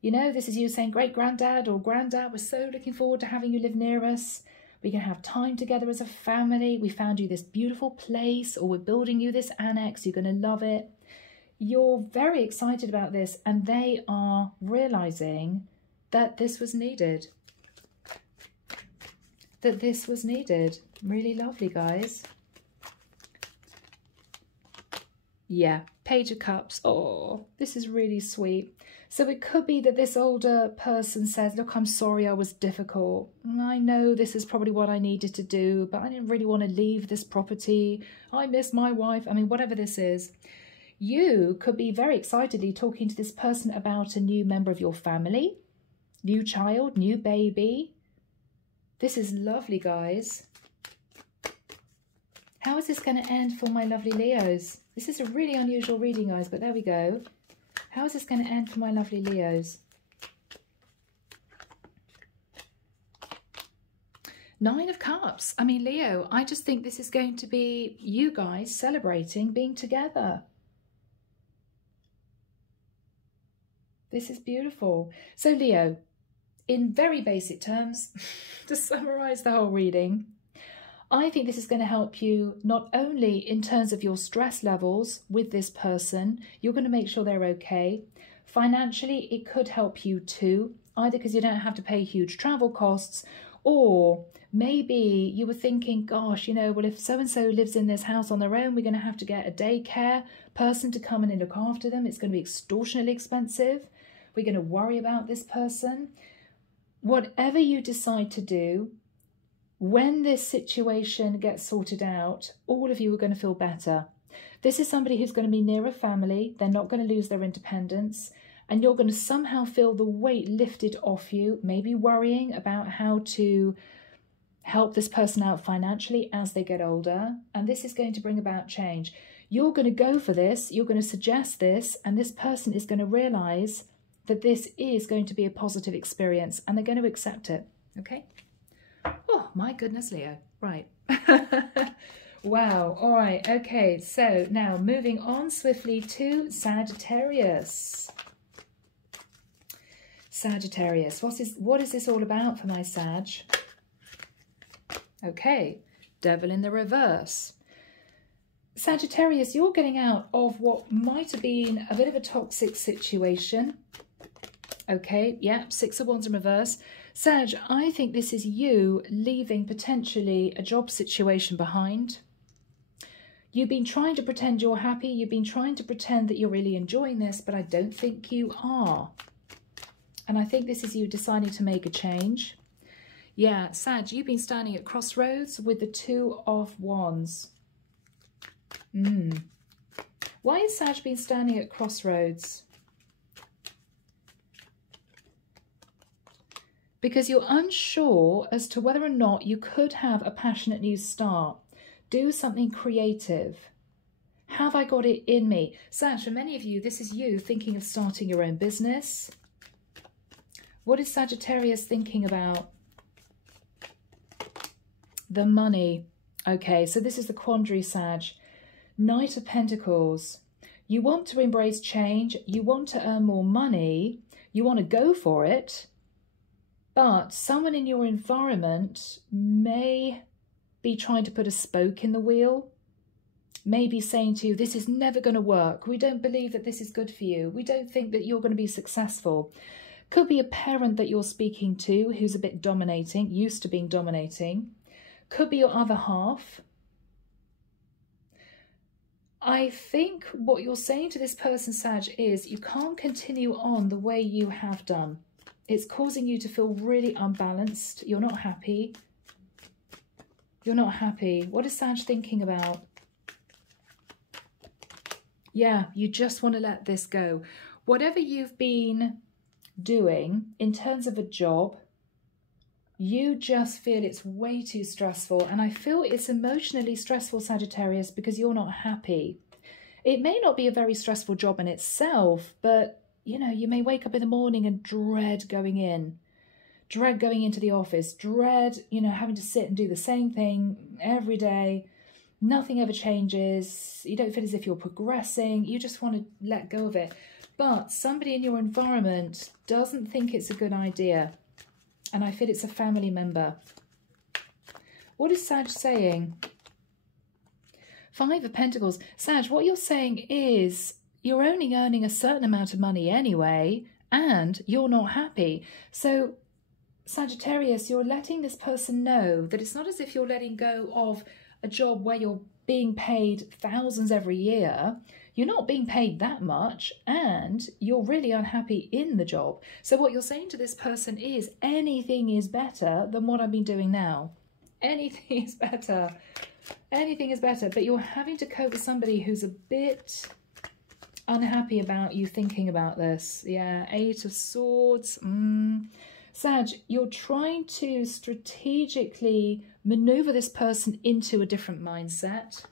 You know, this is you saying, great granddad or granddad, we're so looking forward to having you live near us. We're going to have time together as a family. We found you this beautiful place, or we're building you this annex. You're going to love it. You're very excited about this, and they are realizing that this was needed. That this was needed. Really lovely, guys. Yeah, Page of Cups. Oh, this is really sweet. So it could be that this older person says, look, I'm sorry I was difficult. I know this is probably what I needed to do, but I didn't really want to leave this property. I miss my wife. I mean, whatever this is. You could be very excitedly talking to this person about a new member of your family, new child, new baby. This is lovely, guys. How is this going to end for my lovely Leos? This is a really unusual reading, guys, but there we go. How is this going to end for my lovely Leos? 9 of Cups. I mean, Leo, I just think this is going to be you guys celebrating being together. This is beautiful. So, Leo, in very basic terms, to summarize the whole reading, I think this is going to help you not only in terms of your stress levels with this person, you're going to make sure they're okay. Financially, it could help you too, either because you don't have to pay huge travel costs, or maybe you were thinking, gosh, you know, well, if so-and-so lives in this house on their own, we're going to have to get a daycare person to come in and look after them. It's going to be extortionately expensive. We're going to worry about this person. Whatever you decide to do, when this situation gets sorted out, all of you are going to feel better. This is somebody who's going to be near a family. They're not going to lose their independence. And you're going to somehow feel the weight lifted off you, maybe worrying about how to help this person out financially as they get older. And this is going to bring about change. You're going to go for this. You're going to suggest this. And this person is going to realize that this is going to be a positive experience. And they're going to accept it. Okay? Oh, my goodness, Leo. Right. Wow. All right. Okay. So now moving on swiftly to Sagittarius. Sagittarius. What is this all about for my Sag? Okay. Devil in the reverse. Sagittarius, you're getting out of what might have been a bit of a toxic situation. Okay. Yeah. 6 of Wands in reverse. Sag, I think this is you leaving potentially a job situation behind. You've been trying to pretend you're happy. You've been trying to pretend that you're really enjoying this, but I don't think you are. And I think this is you deciding to make a change. Yeah, Sag, you've been standing at crossroads with the 2 of Wands. Why has Sag been standing at crossroads? Because you're unsure as to whether or not you could have a passionate new start. Do something creative. Have I got it in me? Sag, for many of you, this is you thinking of starting your own business. What is Sagittarius thinking about? The money. Okay, so this is the quandary, Sag. Knight of Pentacles. You want to embrace change. You want to earn more money. You want to go for it. But someone in your environment may be trying to put a spoke in the wheel, may be saying to you, this is never going to work. We don't believe that this is good for you. We don't think that you're going to be successful. Could be a parent that you're speaking to who's a bit dominating, used to being dominating. Could be your other half. I think what you're saying to this person, Sag, is you can't continue on the way you have done. It's causing you to feel really unbalanced. You're not happy. You're not happy. What is Sag thinking about? Yeah, you just want to let this go. Whatever you've been doing in terms of a job, you just feel it's way too stressful. And I feel it's emotionally stressful, Sagittarius, because you're not happy. It may not be a very stressful job in itself, but, you know, you may wake up in the morning and dread going in. Dread going into the office. Dread, you know, having to sit and do the same thing every day. Nothing ever changes. You don't feel as if you're progressing. You just want to let go of it. But somebody in your environment doesn't think it's a good idea. And I feel it's a family member. What is Sag saying? Five of Pentacles. Sag, what you're saying is you're only earning a certain amount of money anyway, and you're not happy. So, Sagittarius, you're letting this person know that it's not as if you're letting go of a job where you're being paid thousands every year. You're not being paid that much, and you're really unhappy in the job. So what you're saying to this person is anything is better than what I've been doing now. Anything is better. Anything is better. But you're having to cope with somebody who's a bit unhappy about you thinking about this. Yeah, Eight of Swords. Sag, you're trying to strategically maneuver this person into a different mindset.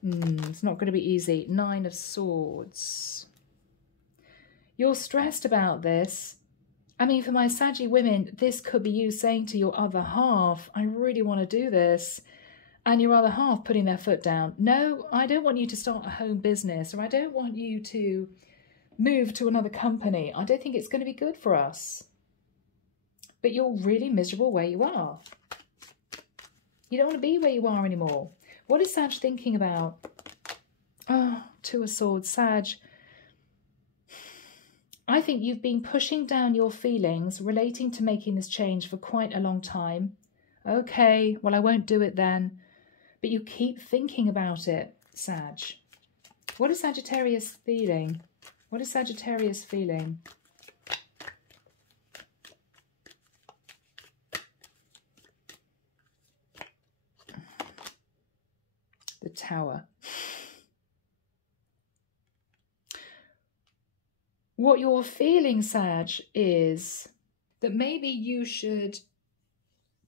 It's not going to be easy. Nine of Swords. You're stressed about this. I mean, for my Saggy women, this could be you saying to your other half, I really want to do this. And your other half putting their foot down. No, I don't want you to start a home business, or I don't want you to move to another company. I don't think it's going to be good for us. But you're really miserable where you are. You don't want to be where you are anymore. What is Sag thinking about? Oh, Two of Swords. Sag, I think you've been pushing down your feelings relating to making this change for quite a long time. Okay, well, I won't do it then. But you keep thinking about it, Sag. What is Sagittarius feeling? What is Sagittarius feeling? The Tower. What you're feeling, Sag, is that maybe you should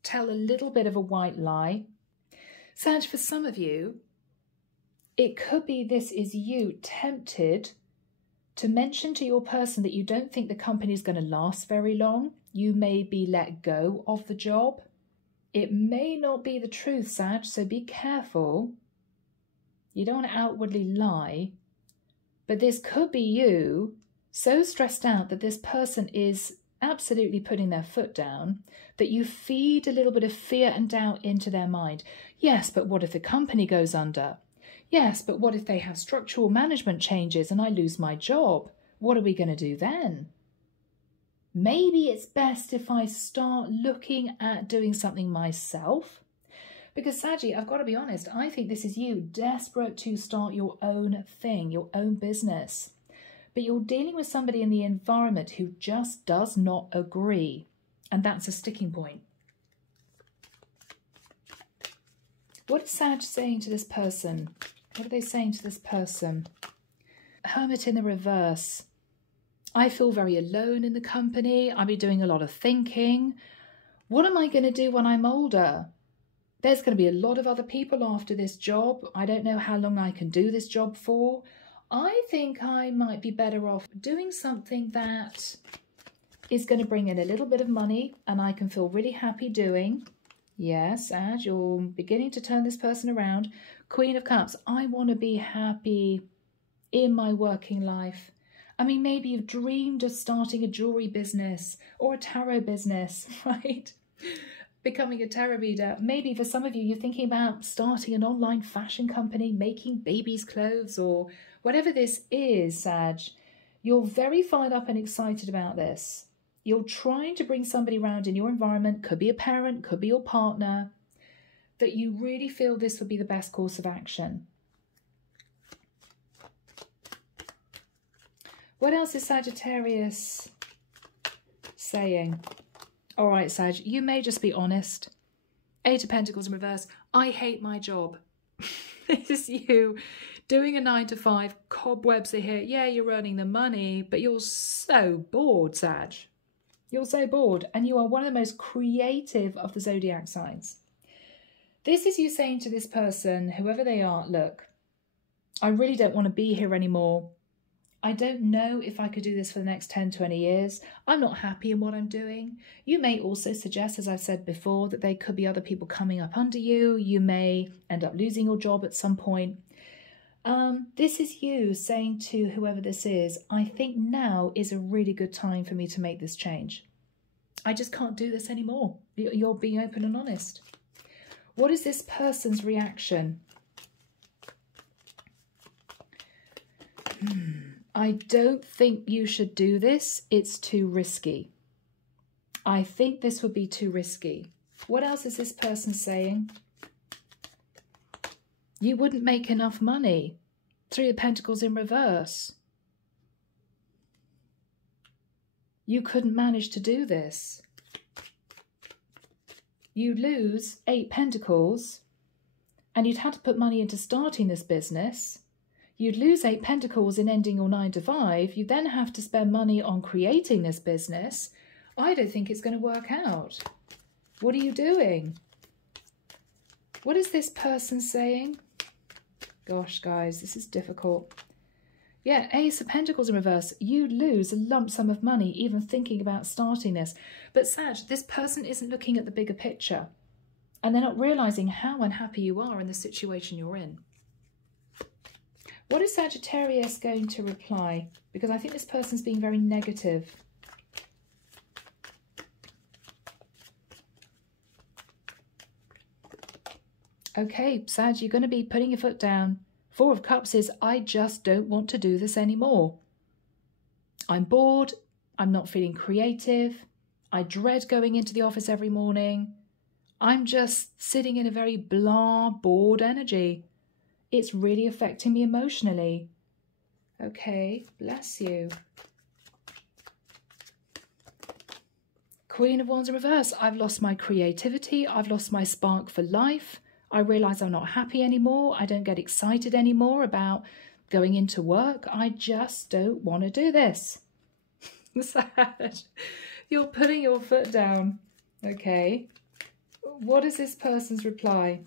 tell a little bit of a white lie. Sag, for some of you, it could be this is you tempted to mention to your person that you don't think the company is going to last very long. You may be let go of the job. It may not be the truth, Sag, so be careful. You don't want to outwardly lie, but this could be you so stressed out that this person is absolutely putting their foot down, that you feed a little bit of fear and doubt into their mind. Yes, but what if the company goes under? Yes, but what if they have structural management changes and I lose my job? What are we going to do then? Maybe it's best if I start looking at doing something myself. Because, Saggy, I've got to be honest, I think this is you desperate to start your own thing, your own business. But you're dealing with somebody in the environment who just does not agree. And that's a sticking point. What is Sag saying to this person? What are they saying to this person? Hermit in the reverse. I feel very alone in the company. I'll be doing a lot of thinking. What am I going to do when I'm older? There's going to be a lot of other people after this job. I don't know how long I can do this job for. I think I might be better off doing something that is going to bring in a little bit of money and I can feel really happy doing. Yes, Sag, you're beginning to turn this person around. Queen of Cups, I want to be happy in my working life. I mean, maybe you've dreamed of starting a jewelry business or a tarot business, right? Becoming a tarot reader. Maybe for some of you, you're thinking about starting an online fashion company, making babies' clothes or whatever this is, Sag. You're very fired up and excited about this. You're trying to bring somebody around in your environment, could be a parent, could be your partner, that you really feel this would be the best course of action. What else is Sagittarius saying? All right, Sag, you may just be honest. Eight of Pentacles in reverse. I hate my job. This is you doing a 9 to 5. Cobwebs are here. Yeah, you're earning the money, but you're so bored, Sag. You're so bored, and you are one of the most creative of the zodiac signs. This is you saying to this person, whoever they are, look, I really don't want to be here anymore. I don't know if I could do this for the next 10, 20 years. I'm not happy in what I'm doing. You may also suggest, as I've said before, that there could be other people coming up under you. You may end up losing your job at some point. This is you saying to whoever this is, I think now is a really good time for me to make this change. I just can't do this anymore. You're being open and honest. What is this person's reaction? I don't think you should do this. It's too risky. I think this would be too risky. What else is this person saying? You wouldn't make enough money. Three of Pentacles in reverse. You couldn't manage to do this. You lose 8 Pentacles and you'd have to put money into starting this business. You'd lose 8 Pentacles in ending your 9 to 5. You then have to spend money on creating this business. I don't think it's going to work out. What are you doing? What is this person saying? Gosh, guys, this is difficult. Yeah, Ace of Pentacles in reverse. You lose a lump sum of money even thinking about starting this. But Sag, this person isn't looking at the bigger picture. And they're not realising how unhappy you are in the situation you're in. What is Sagittarius going to reply? Because I think this person's being very negative. Okay, Sag, you're going to be putting your foot down. Four of Cups is, I just don't want to do this anymore. I'm bored. I'm not feeling creative. I dread going into the office every morning. I'm just sitting in a very blah, bored energy. It's really affecting me emotionally. Okay, bless you. Queen of Wands in reverse. I've lost my creativity. I've lost my spark for life. I realise I'm not happy anymore. I don't get excited anymore about going into work. I just don't want to do this. Sad. You're putting your foot down. Okay. What is this person's reply?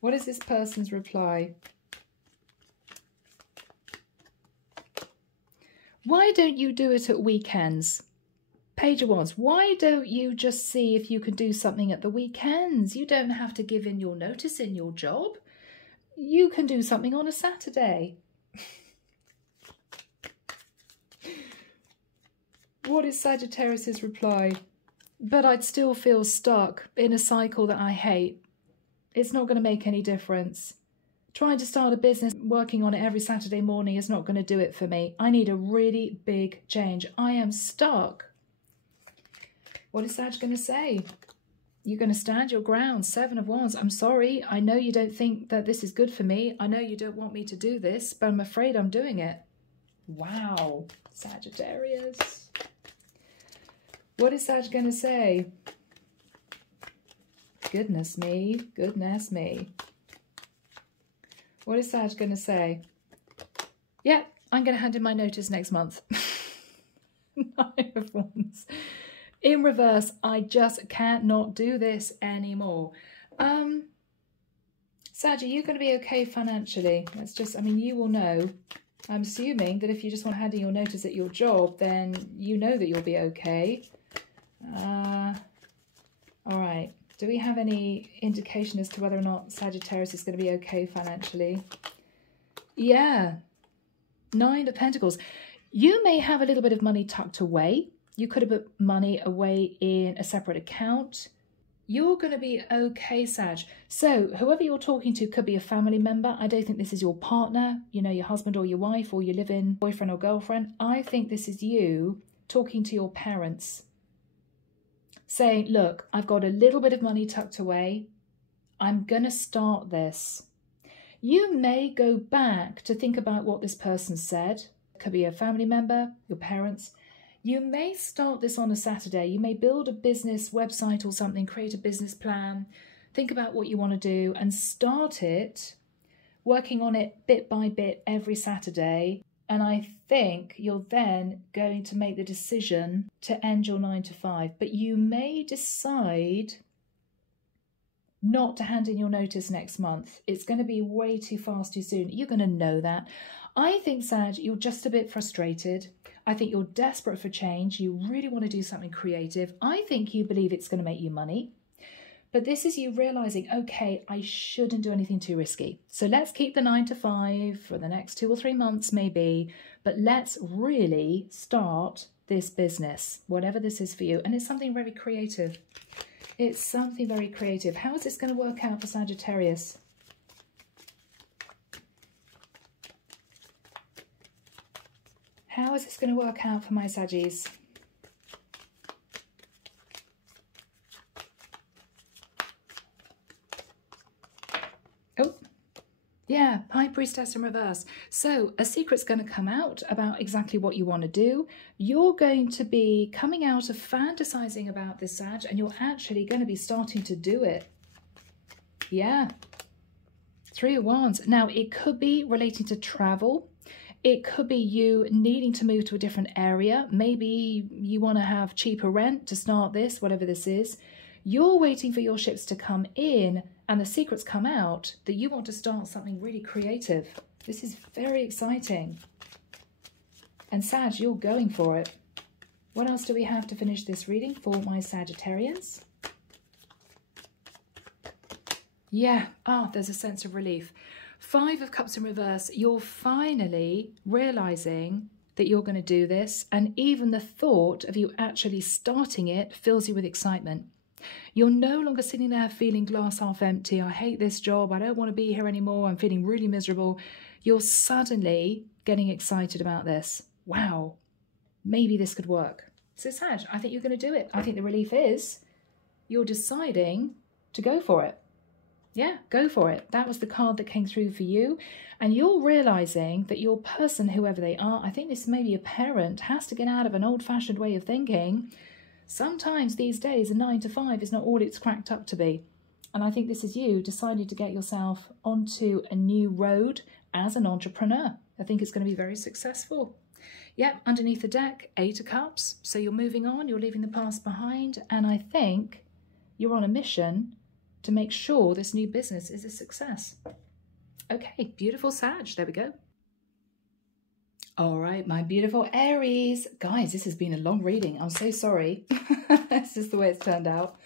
What is this person's reply? Why don't you do it at weekends? Page of Wands, why don't you just see if you can do something at the weekends? You don't have to give in your notice in your job. You can do something on a Saturday. What is Sagittarius's reply? But I'd still feel stuck in a cycle that I hate. It's not going to make any difference. Trying to start a business, working on it every Saturday morning is not going to do it for me. I need a really big change. I am stuck. What is Sag going to say? You're going to stand your ground. Seven of Wands. I'm sorry. I know you don't think that this is good for me. I know you don't want me to do this, but I'm afraid I'm doing it. Wow. Sagittarius. What is Sag going to say? Goodness me. Goodness me. What is Sag going to say? Yeah, I'm going to hand in my notice next month. Nine of Wands. In reverse, I just cannot do this anymore. Sag, are you going to be okay financially? That's just, I mean, you will know. I'm assuming that if you just want to hand in your notice at your job, then you know that you'll be okay. All right. Do we have any indication as to whether or not Sagittarius is going to be okay financially? Yeah. Nine of Pentacles. You may have a little bit of money tucked away. You could have put money away in a separate account. You're going to be okay, Sag. So whoever you're talking to could be a family member. I don't think this is your partner, you know, your husband or your wife or your live-in boyfriend or girlfriend. I think this is you talking to your parents. Saying, look, I've got a little bit of money tucked away. I'm going to start this. You may go back to think about what this person said. It could be a family member, your parents. You may start this on a Saturday. You may build a business website or something, create a business plan, think about what you want to do and start it, working on it bit by bit every Saturday. And I think you're then going to make the decision to end your 9 to 5. But you may decide not to hand in your notice next month. It's going to be way too fast, too soon. You're going to know that. I think, Sag, you're just a bit frustrated. I think you're desperate for change. You really want to do something creative. I think you believe it's going to make you money. But this is you realizing, okay, I shouldn't do anything too risky. So let's keep the 9 to 5 for the next 2 or 3 months maybe, but let's really start this business, whatever this is for you. And it's something very creative. It's something very creative. How is this going to work out for Sagittarius? How is this going to work out for my Saggies? Oh, yeah, High Priestess in reverse. So a secret's going to come out about exactly what you want to do. You're going to be coming out of fantasizing about this, Sag, and you're actually going to be starting to do it. Yeah. 3 of Wands. Now, it could be relating to travel. It could be you needing to move to a different area. Maybe you want to have cheaper rent to start this, whatever this is. You're waiting for your ships to come in and the secrets come out that you want to start something really creative. This is very exciting. And Sag, you're going for it. What else do we have to finish this reading for my Sagittarians? Yeah, there's a sense of relief. 5 of Cups in reverse. You're finally realizing that you're going to do this. And even the thought of you actually starting it fills you with excitement. You're no longer sitting there feeling glass half empty. I hate this job. I don't want to be here anymore. I'm feeling really miserable. You're suddenly getting excited about this. Wow, maybe this could work. So Sag, I think you're going to do it. I think the relief is you're deciding to go for it. Yeah, go for it. That was the card that came through for you. And you're realizing that your person, whoever they are, I think this may be a parent, has to get out of an old-fashioned way of thinking. Sometimes these days, a 9 to 5 is not all it's cracked up to be. And I think this is you deciding to get yourself onto a new road as an entrepreneur. I think it's going to be very successful. Yep, underneath the deck, 8 of Cups. So you're moving on, you're leaving the past behind. And I think you're on a mission to make sure this new business is a success. Okay, beautiful Sag. There we go. All right, my beautiful Aries. Guys, this has been a long reading. I'm so sorry. That's just the way it's turned out.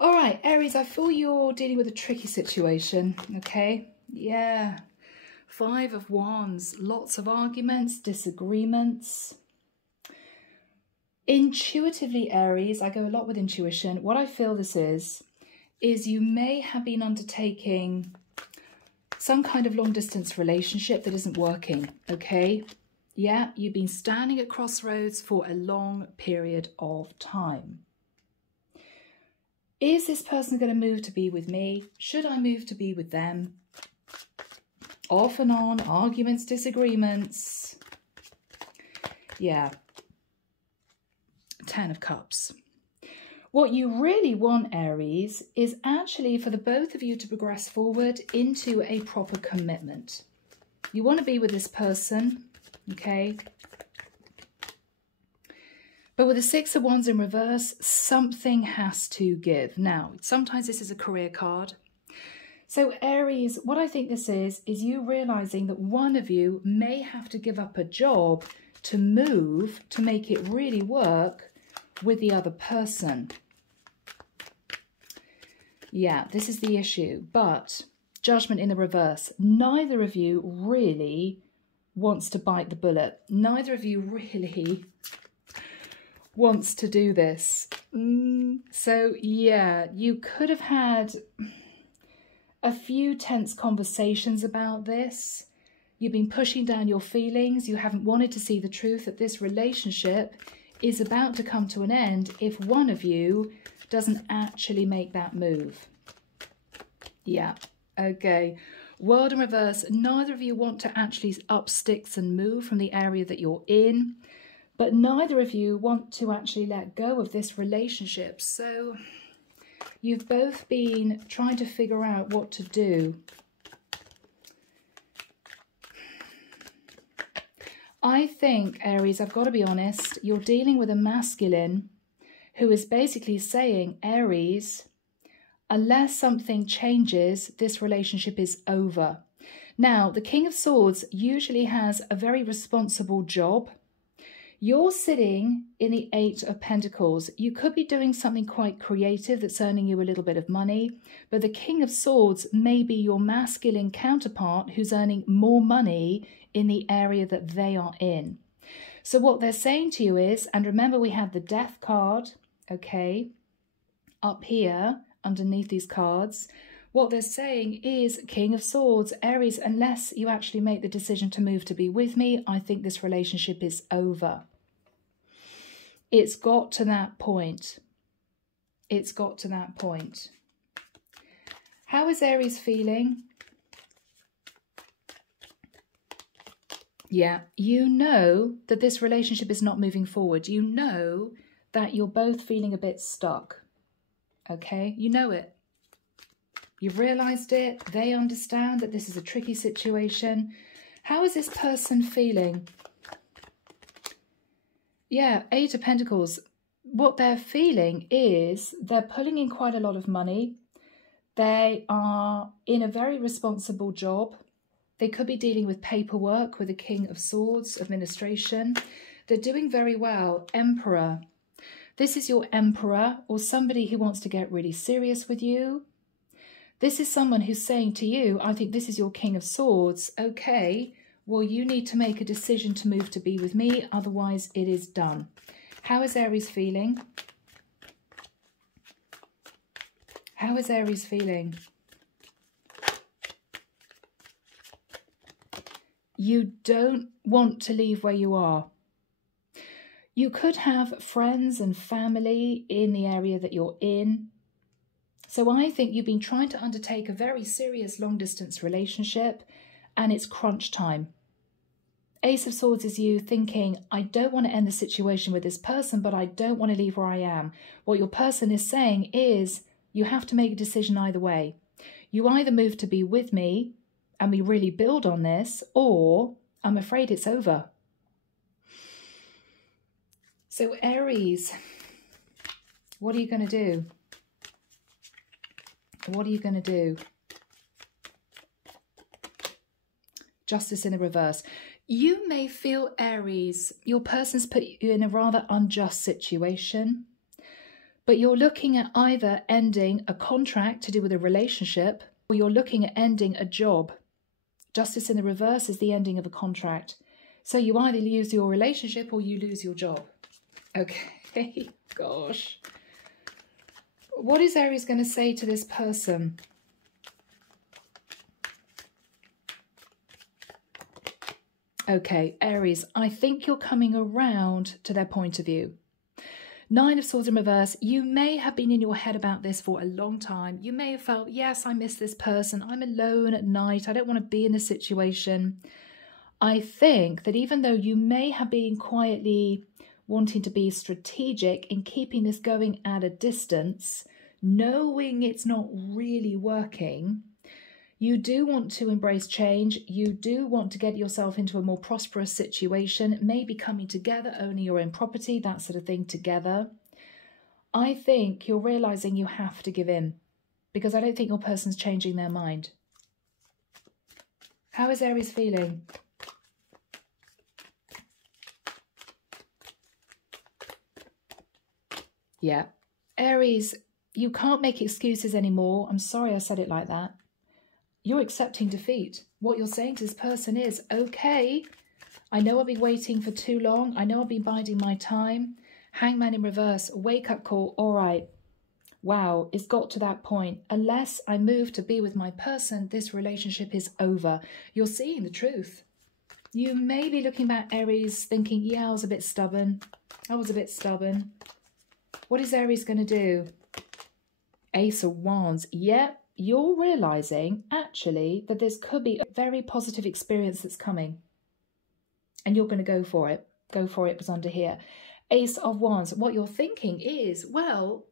All right, Aries, I feel you're dealing with a tricky situation, okay? Yeah. 5 of Wands. Lots of arguments, disagreements. Intuitively, Aries, I go a lot with intuition. What I feel this is you may have been undertaking some kind of long-distance relationship that isn't working, okay? Yeah, you've been standing at crossroads for a long period of time. Is this person going to move to be with me? Should I move to be with them? Off and on, arguments, disagreements. Yeah. 10 of Cups. What you really want, Aries, is actually for the both of you to progress forward into a proper commitment. You want to be with this person, okay? But with the 6 of Wands in reverse, something has to give. Now, sometimes this is a career card. So Aries, what I think this is you realizing that one of you may have to give up a job to move to make it really work with the other person. Yeah, this is the issue, but Judgment in the reverse. Neither of you really wants to bite the bullet. Neither of you really wants to do this. So yeah, you could have had a few tense conversations about this. You've been pushing down your feelings. You haven't wanted to see the truth that this relationship is about to come to an end if one of you doesn't actually make that move. Yeah, okay. World in reverse. Neither of you want to actually up sticks and move from the area that you're in, but neither of you want to actually let go of this relationship. So you've both been trying to figure out what to do. I think, Aries, I've got to be honest, you're dealing with a masculine who is basically saying, Aries, unless something changes, this relationship is over. Now, the King of Swords usually has a very responsible job. You're sitting in the Eight of Pentacles. You could be doing something quite creative that's earning you a little bit of money, but the King of Swords may be your masculine counterpart who's earning more money in the area that they are in. So what they're saying to you is, and remember we have the Death card, okay, up here underneath these cards. What they're saying is, King of Swords, Aries, unless you actually make the decision to move to be with me, I think this relationship is over. It's got to that point. It's got to that point. How is Aries feeling? Yeah, you know that this relationship is not moving forward. You know that you're both feeling a bit stuck. Okay, you know it. You've realised it. They understand that this is a tricky situation. How is this person feeling? Yeah, Eight of Pentacles. What they're feeling is they're pulling in quite a lot of money. They are in a very responsible job. They could be dealing with paperwork with the King of Swords, administration. They're doing very well. Emperor. This is your Emperor or somebody who wants to get really serious with you. This is someone who's saying to you, I think this is your King of Swords. Okay, well, you need to make a decision to move to be with me. Otherwise, it is done. How is Aries feeling? How is Aries feeling? You don't want to leave where you are. You could have friends and family in the area that you're in. So I think you've been trying to undertake a very serious long-distance relationship and it's crunch time. Ace of Swords is you thinking, I don't want to end the situation with this person, but I don't want to leave where I am. What your person is saying is you have to make a decision either way. You either move to be with me and we really build on this, or I'm afraid it's over. So Aries, what are you going to do? What are you going to do? Justice in the reverse. You may feel, Aries, your person's put you in a rather unjust situation, but you're looking at either ending a contract to do with a relationship, or you're looking at ending a job. Justice in the reverse is the ending of a contract. So you either lose your relationship or you lose your job. Okay, gosh. What is Aries going to say to this person? Okay, Aries, I think you're coming around to their point of view. Nine of Swords in reverse. You may have been in your head about this for a long time. You may have felt, yes, I miss this person. I'm alone at night. I don't want to be in this situation. I think that even though you may have been quietly wanting to be strategic in keeping this going at a distance, knowing it's not really working, you do want to embrace change. You do want to get yourself into a more prosperous situation, maybe coming together, owning your own property, that sort of thing together. I think you're realizing you have to give in because I don't think your person's changing their mind. How is Aries feeling? Yeah. Aries, you can't make excuses anymore. I'm sorry I said it like that. You're accepting defeat. What you're saying to this person is, okay, I know I've been waiting for too long. I know I've been biding my time. Hangman in reverse, wake-up call. All right. Wow, it's got to that point. Unless I move to be with my person, this relationship is over. You're seeing the truth. You may be looking back, Aries, thinking, yeah, I was a bit stubborn. I was a bit stubborn. What is Aries going to do? Ace of Wands. Yep. you're realizing actually that this could be a very positive experience that's coming. And you're going to go for it. Go for it was under here. Ace of Wands. What you're thinking is, well,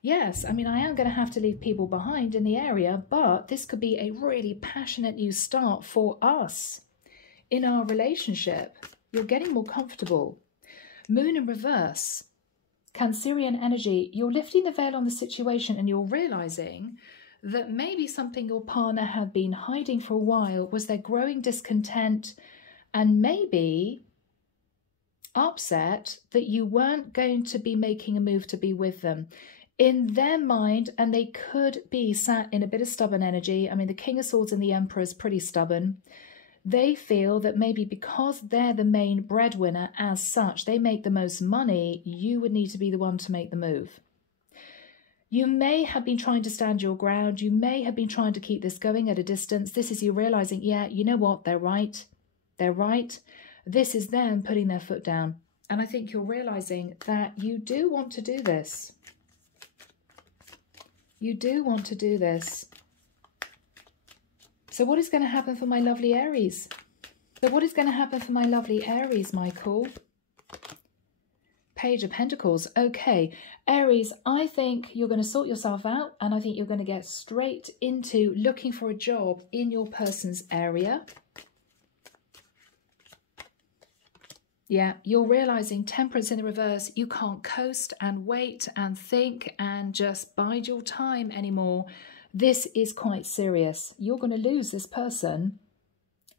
yes, I mean, I am going to have to leave people behind in the area, but this could be a really passionate new start for us in our relationship. You're getting more comfortable. Moon in reverse. Cancerian energy. You're lifting the veil on the situation and you're realizing that maybe something your partner had been hiding for a while was their growing discontent and maybe upset that you weren't going to be making a move to be with them. In their mind, and they could be sat in a bit of stubborn energy. I mean, the King of Swords and the Emperor is pretty stubborn. They feel that maybe because they're the main breadwinner as such, they make the most money, you would need to be the one to make the move. You may have been trying to stand your ground. You may have been trying to keep this going at a distance. This is you realizing, yeah, you know what? They're right. They're right. This is them putting their foot down. And I think you're realizing that you do want to do this. You do want to do this. So what is going to happen for my lovely Aries? So what is going to happen for my lovely Aries, Michael? Page of Pentacles. Okay, Aries, I think you're going to sort yourself out and I think you're going to get straight into looking for a job in your person's area. Yeah, you're realizing Temperance in the reverse. You can't coast and wait and think and just bide your time anymore. This is quite serious. You're going to lose this person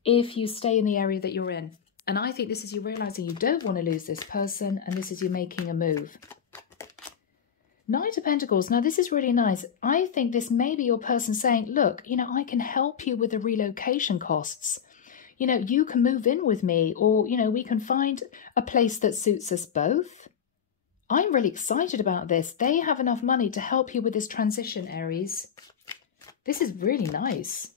if you stay in the area that you're in. And I think this is you realizing you don't want to lose this person and this is you making a move. Knight of Pentacles. Now, this is really nice. I think this may be your person saying, look, you know, I can help you with the relocation costs. You know, you can move in with me or, you know, we can find a place that suits us both. I'm really excited about this. They have enough money to help you with this transition, Aries. This is really nice.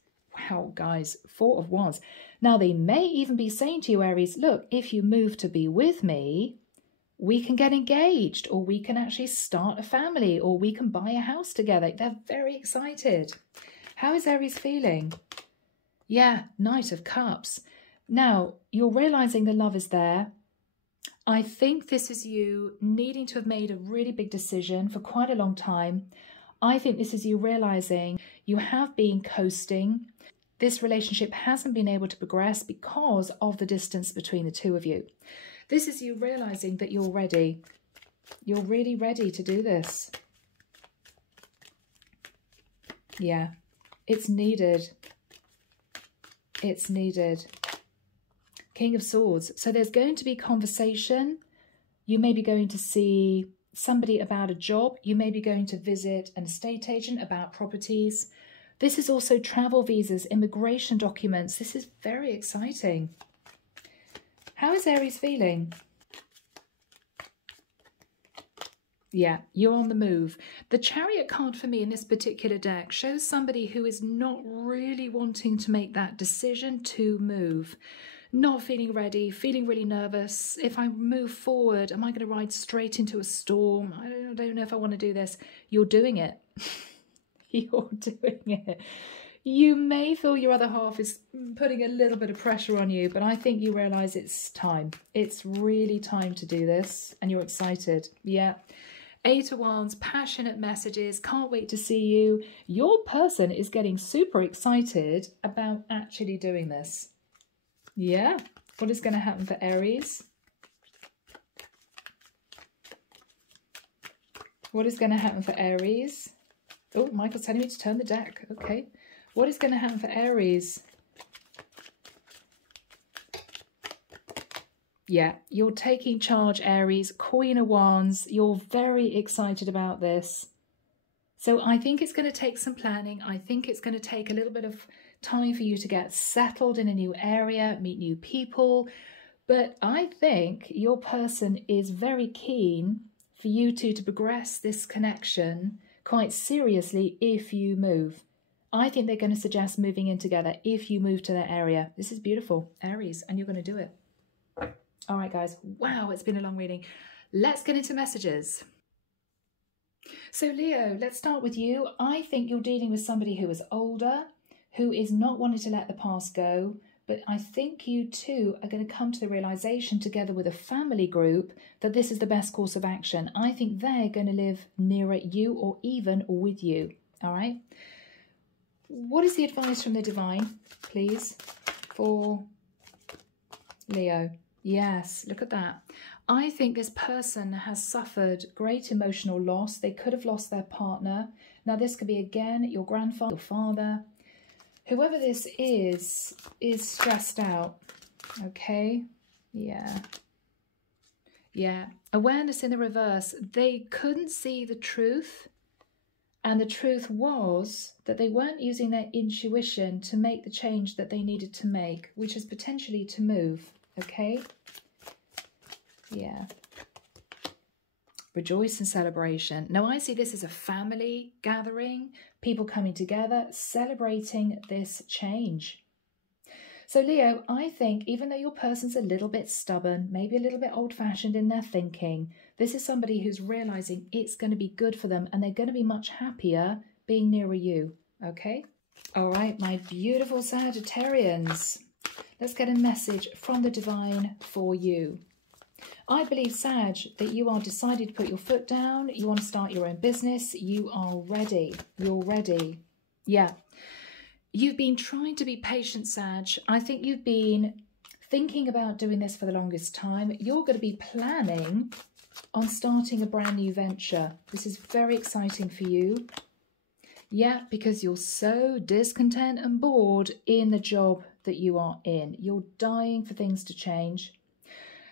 Wow, guys, Four of Wands. Now, they may even be saying to you, Aries, look, if you move to be with me, we can get engaged or we can actually start a family or we can buy a house together. They're very excited. How is Aries feeling? Yeah, Knight of Cups. Now, you're realizing the love is there. I think this is you needing to have made a really big decision for quite a long time. I think this is you realizing you have been coasting. This relationship hasn't been able to progress because of the distance between the two of you. This is you realizing that you're ready. You're really ready to do this. Yeah, it's needed. It's needed. King of Swords. So there's going to be conversation. You may be going to see somebody about a job. You may be going to visit an estate agent about properties. This is also travel visas, immigration documents. This is very exciting. How is Aries feeling? Yeah, you're on the move. The Chariot card for me in this particular deck shows somebody who is not really wanting to make that decision to move. Not feeling ready, feeling really nervous. If I move forward, am I going to ride straight into a storm? I don't know if I want to do this. You're doing it. You're doing it. You may feel your other half is putting a little bit of pressure on you, but I think you realise it's time. It's really time to do this, and you're excited. Yeah. Eight of Wands, passionate messages, can't wait to see you. Your person is getting super excited about actually doing this. Yeah. What is going to happen for Aries? What is going to happen for Aries? Oh, Michael's telling me to turn the deck. Okay. What is going to happen for Aries? Yeah, you're taking charge, Aries. Queen of Wands. You're very excited about this. So I think it's going to take some planning. I think it's going to take a little bit of time for you to get settled in a new area, meet new people. But I think your person is very keen for you two to progress this connection quite seriously if you move. I think they're going to suggest moving in together if you move to their area. This is beautiful, Aries, and you're going to do it. All right, guys. Wow, it's been a long reading. Let's get into messages. So Leo, let's start with you. I think you're dealing with somebody who is older, who is not wanting to let the past go, but I think you two are going to come to the realization together with a family group that this is the best course of action. I think they're going to live nearer you or even with you, all right? What is the advice from the divine, please, for Leo? Yes, look at that. I think this person has suffered great emotional loss. They could have lost their partner. Now, this could be, again, your grandfather, your father. Whoever this is stressed out, okay? Yeah. Yeah. Awareness in the reverse. They couldn't see the truth. And the truth was that they weren't using their intuition to make the change that they needed to make, which is potentially to move, okay? Yeah. Rejoice and celebration. Now, I see this as a family gathering, people coming together, celebrating this change. So, Leo, I think even though your person's a little bit stubborn, maybe a little bit old-fashioned in their thinking, this is somebody who's realizing it's going to be good for them and they're going to be much happier being nearer you, okay? All right, my beautiful Sagittarians, let's get a message from the divine for you. I believe, Sag, that you are decided to put your foot down. You want to start your own business. You are ready. You're ready. Yeah. You've been trying to be patient, Sag. I think you've been thinking about doing this for the longest time. You're going to be planning on starting a brand new venture. This is very exciting for you. Yeah, because you're so discontent and bored in the job that you are in. You're dying for things to change.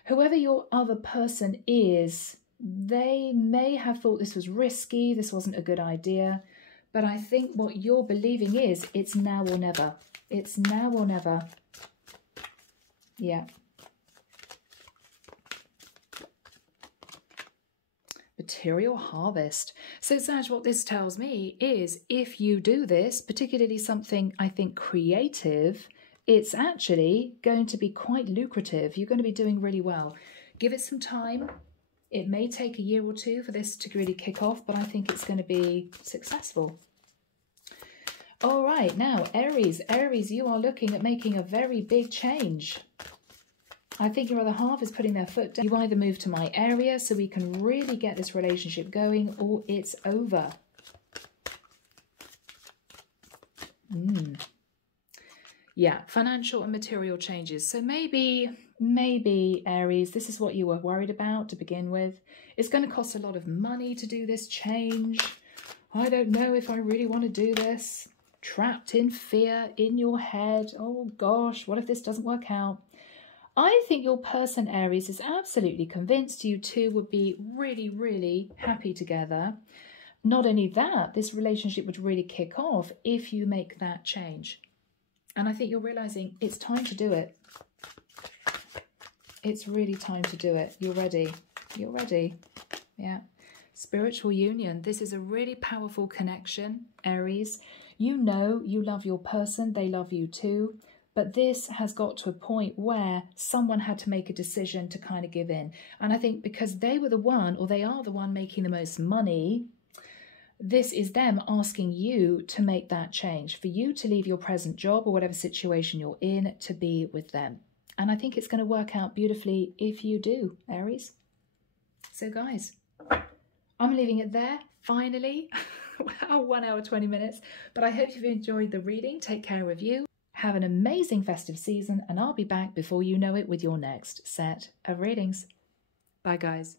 Whoever your other person is, they may have thought this was risky, this wasn't a good idea, but I think what you're believing is it's now or never. It's now or never. Yeah. Material harvest. So, Sag, what this tells me is if you do this, particularly something I think creative, it's actually going to be quite lucrative. You're going to be doing really well. Give it some time. It may take a year or two for this to really kick off, but I think it's going to be successful. All right, now, Aries. Aries, you are looking at making a very big change. I think your other half is putting their foot down. You either move to my area so we can really get this relationship going, or it's over. Yeah, financial and material changes. So maybe, Aries, this is what you were worried about to begin with. It's going to cost a lot of money to do this change. I don't know if I really want to do this. Trapped in fear in your head. Oh gosh, what if this doesn't work out? I think your person, Aries, is absolutely convinced you two would be really, really happy together. Not only that, this relationship would really kick off if you make that change. And I think you're realizing it's time to do it. It's really time to do it. You're ready. You're ready. Yeah. Spiritual union. This is a really powerful connection, Aries. You know you love your person. They love you too. But this has got to a point where someone had to make a decision to kind of give in. And I think because they were the one, or they are the one making the most money, this is them asking you to make that change, for you to leave your present job or whatever situation you're in to be with them. And I think it's going to work out beautifully if you do, Aries. So guys, I'm leaving it there, finally. Wow, 1 hour, 20 minutes. But I hope you've enjoyed the reading. Take care of you. Have an amazing festive season, and I'll be back before you know it with your next set of readings. Bye, guys.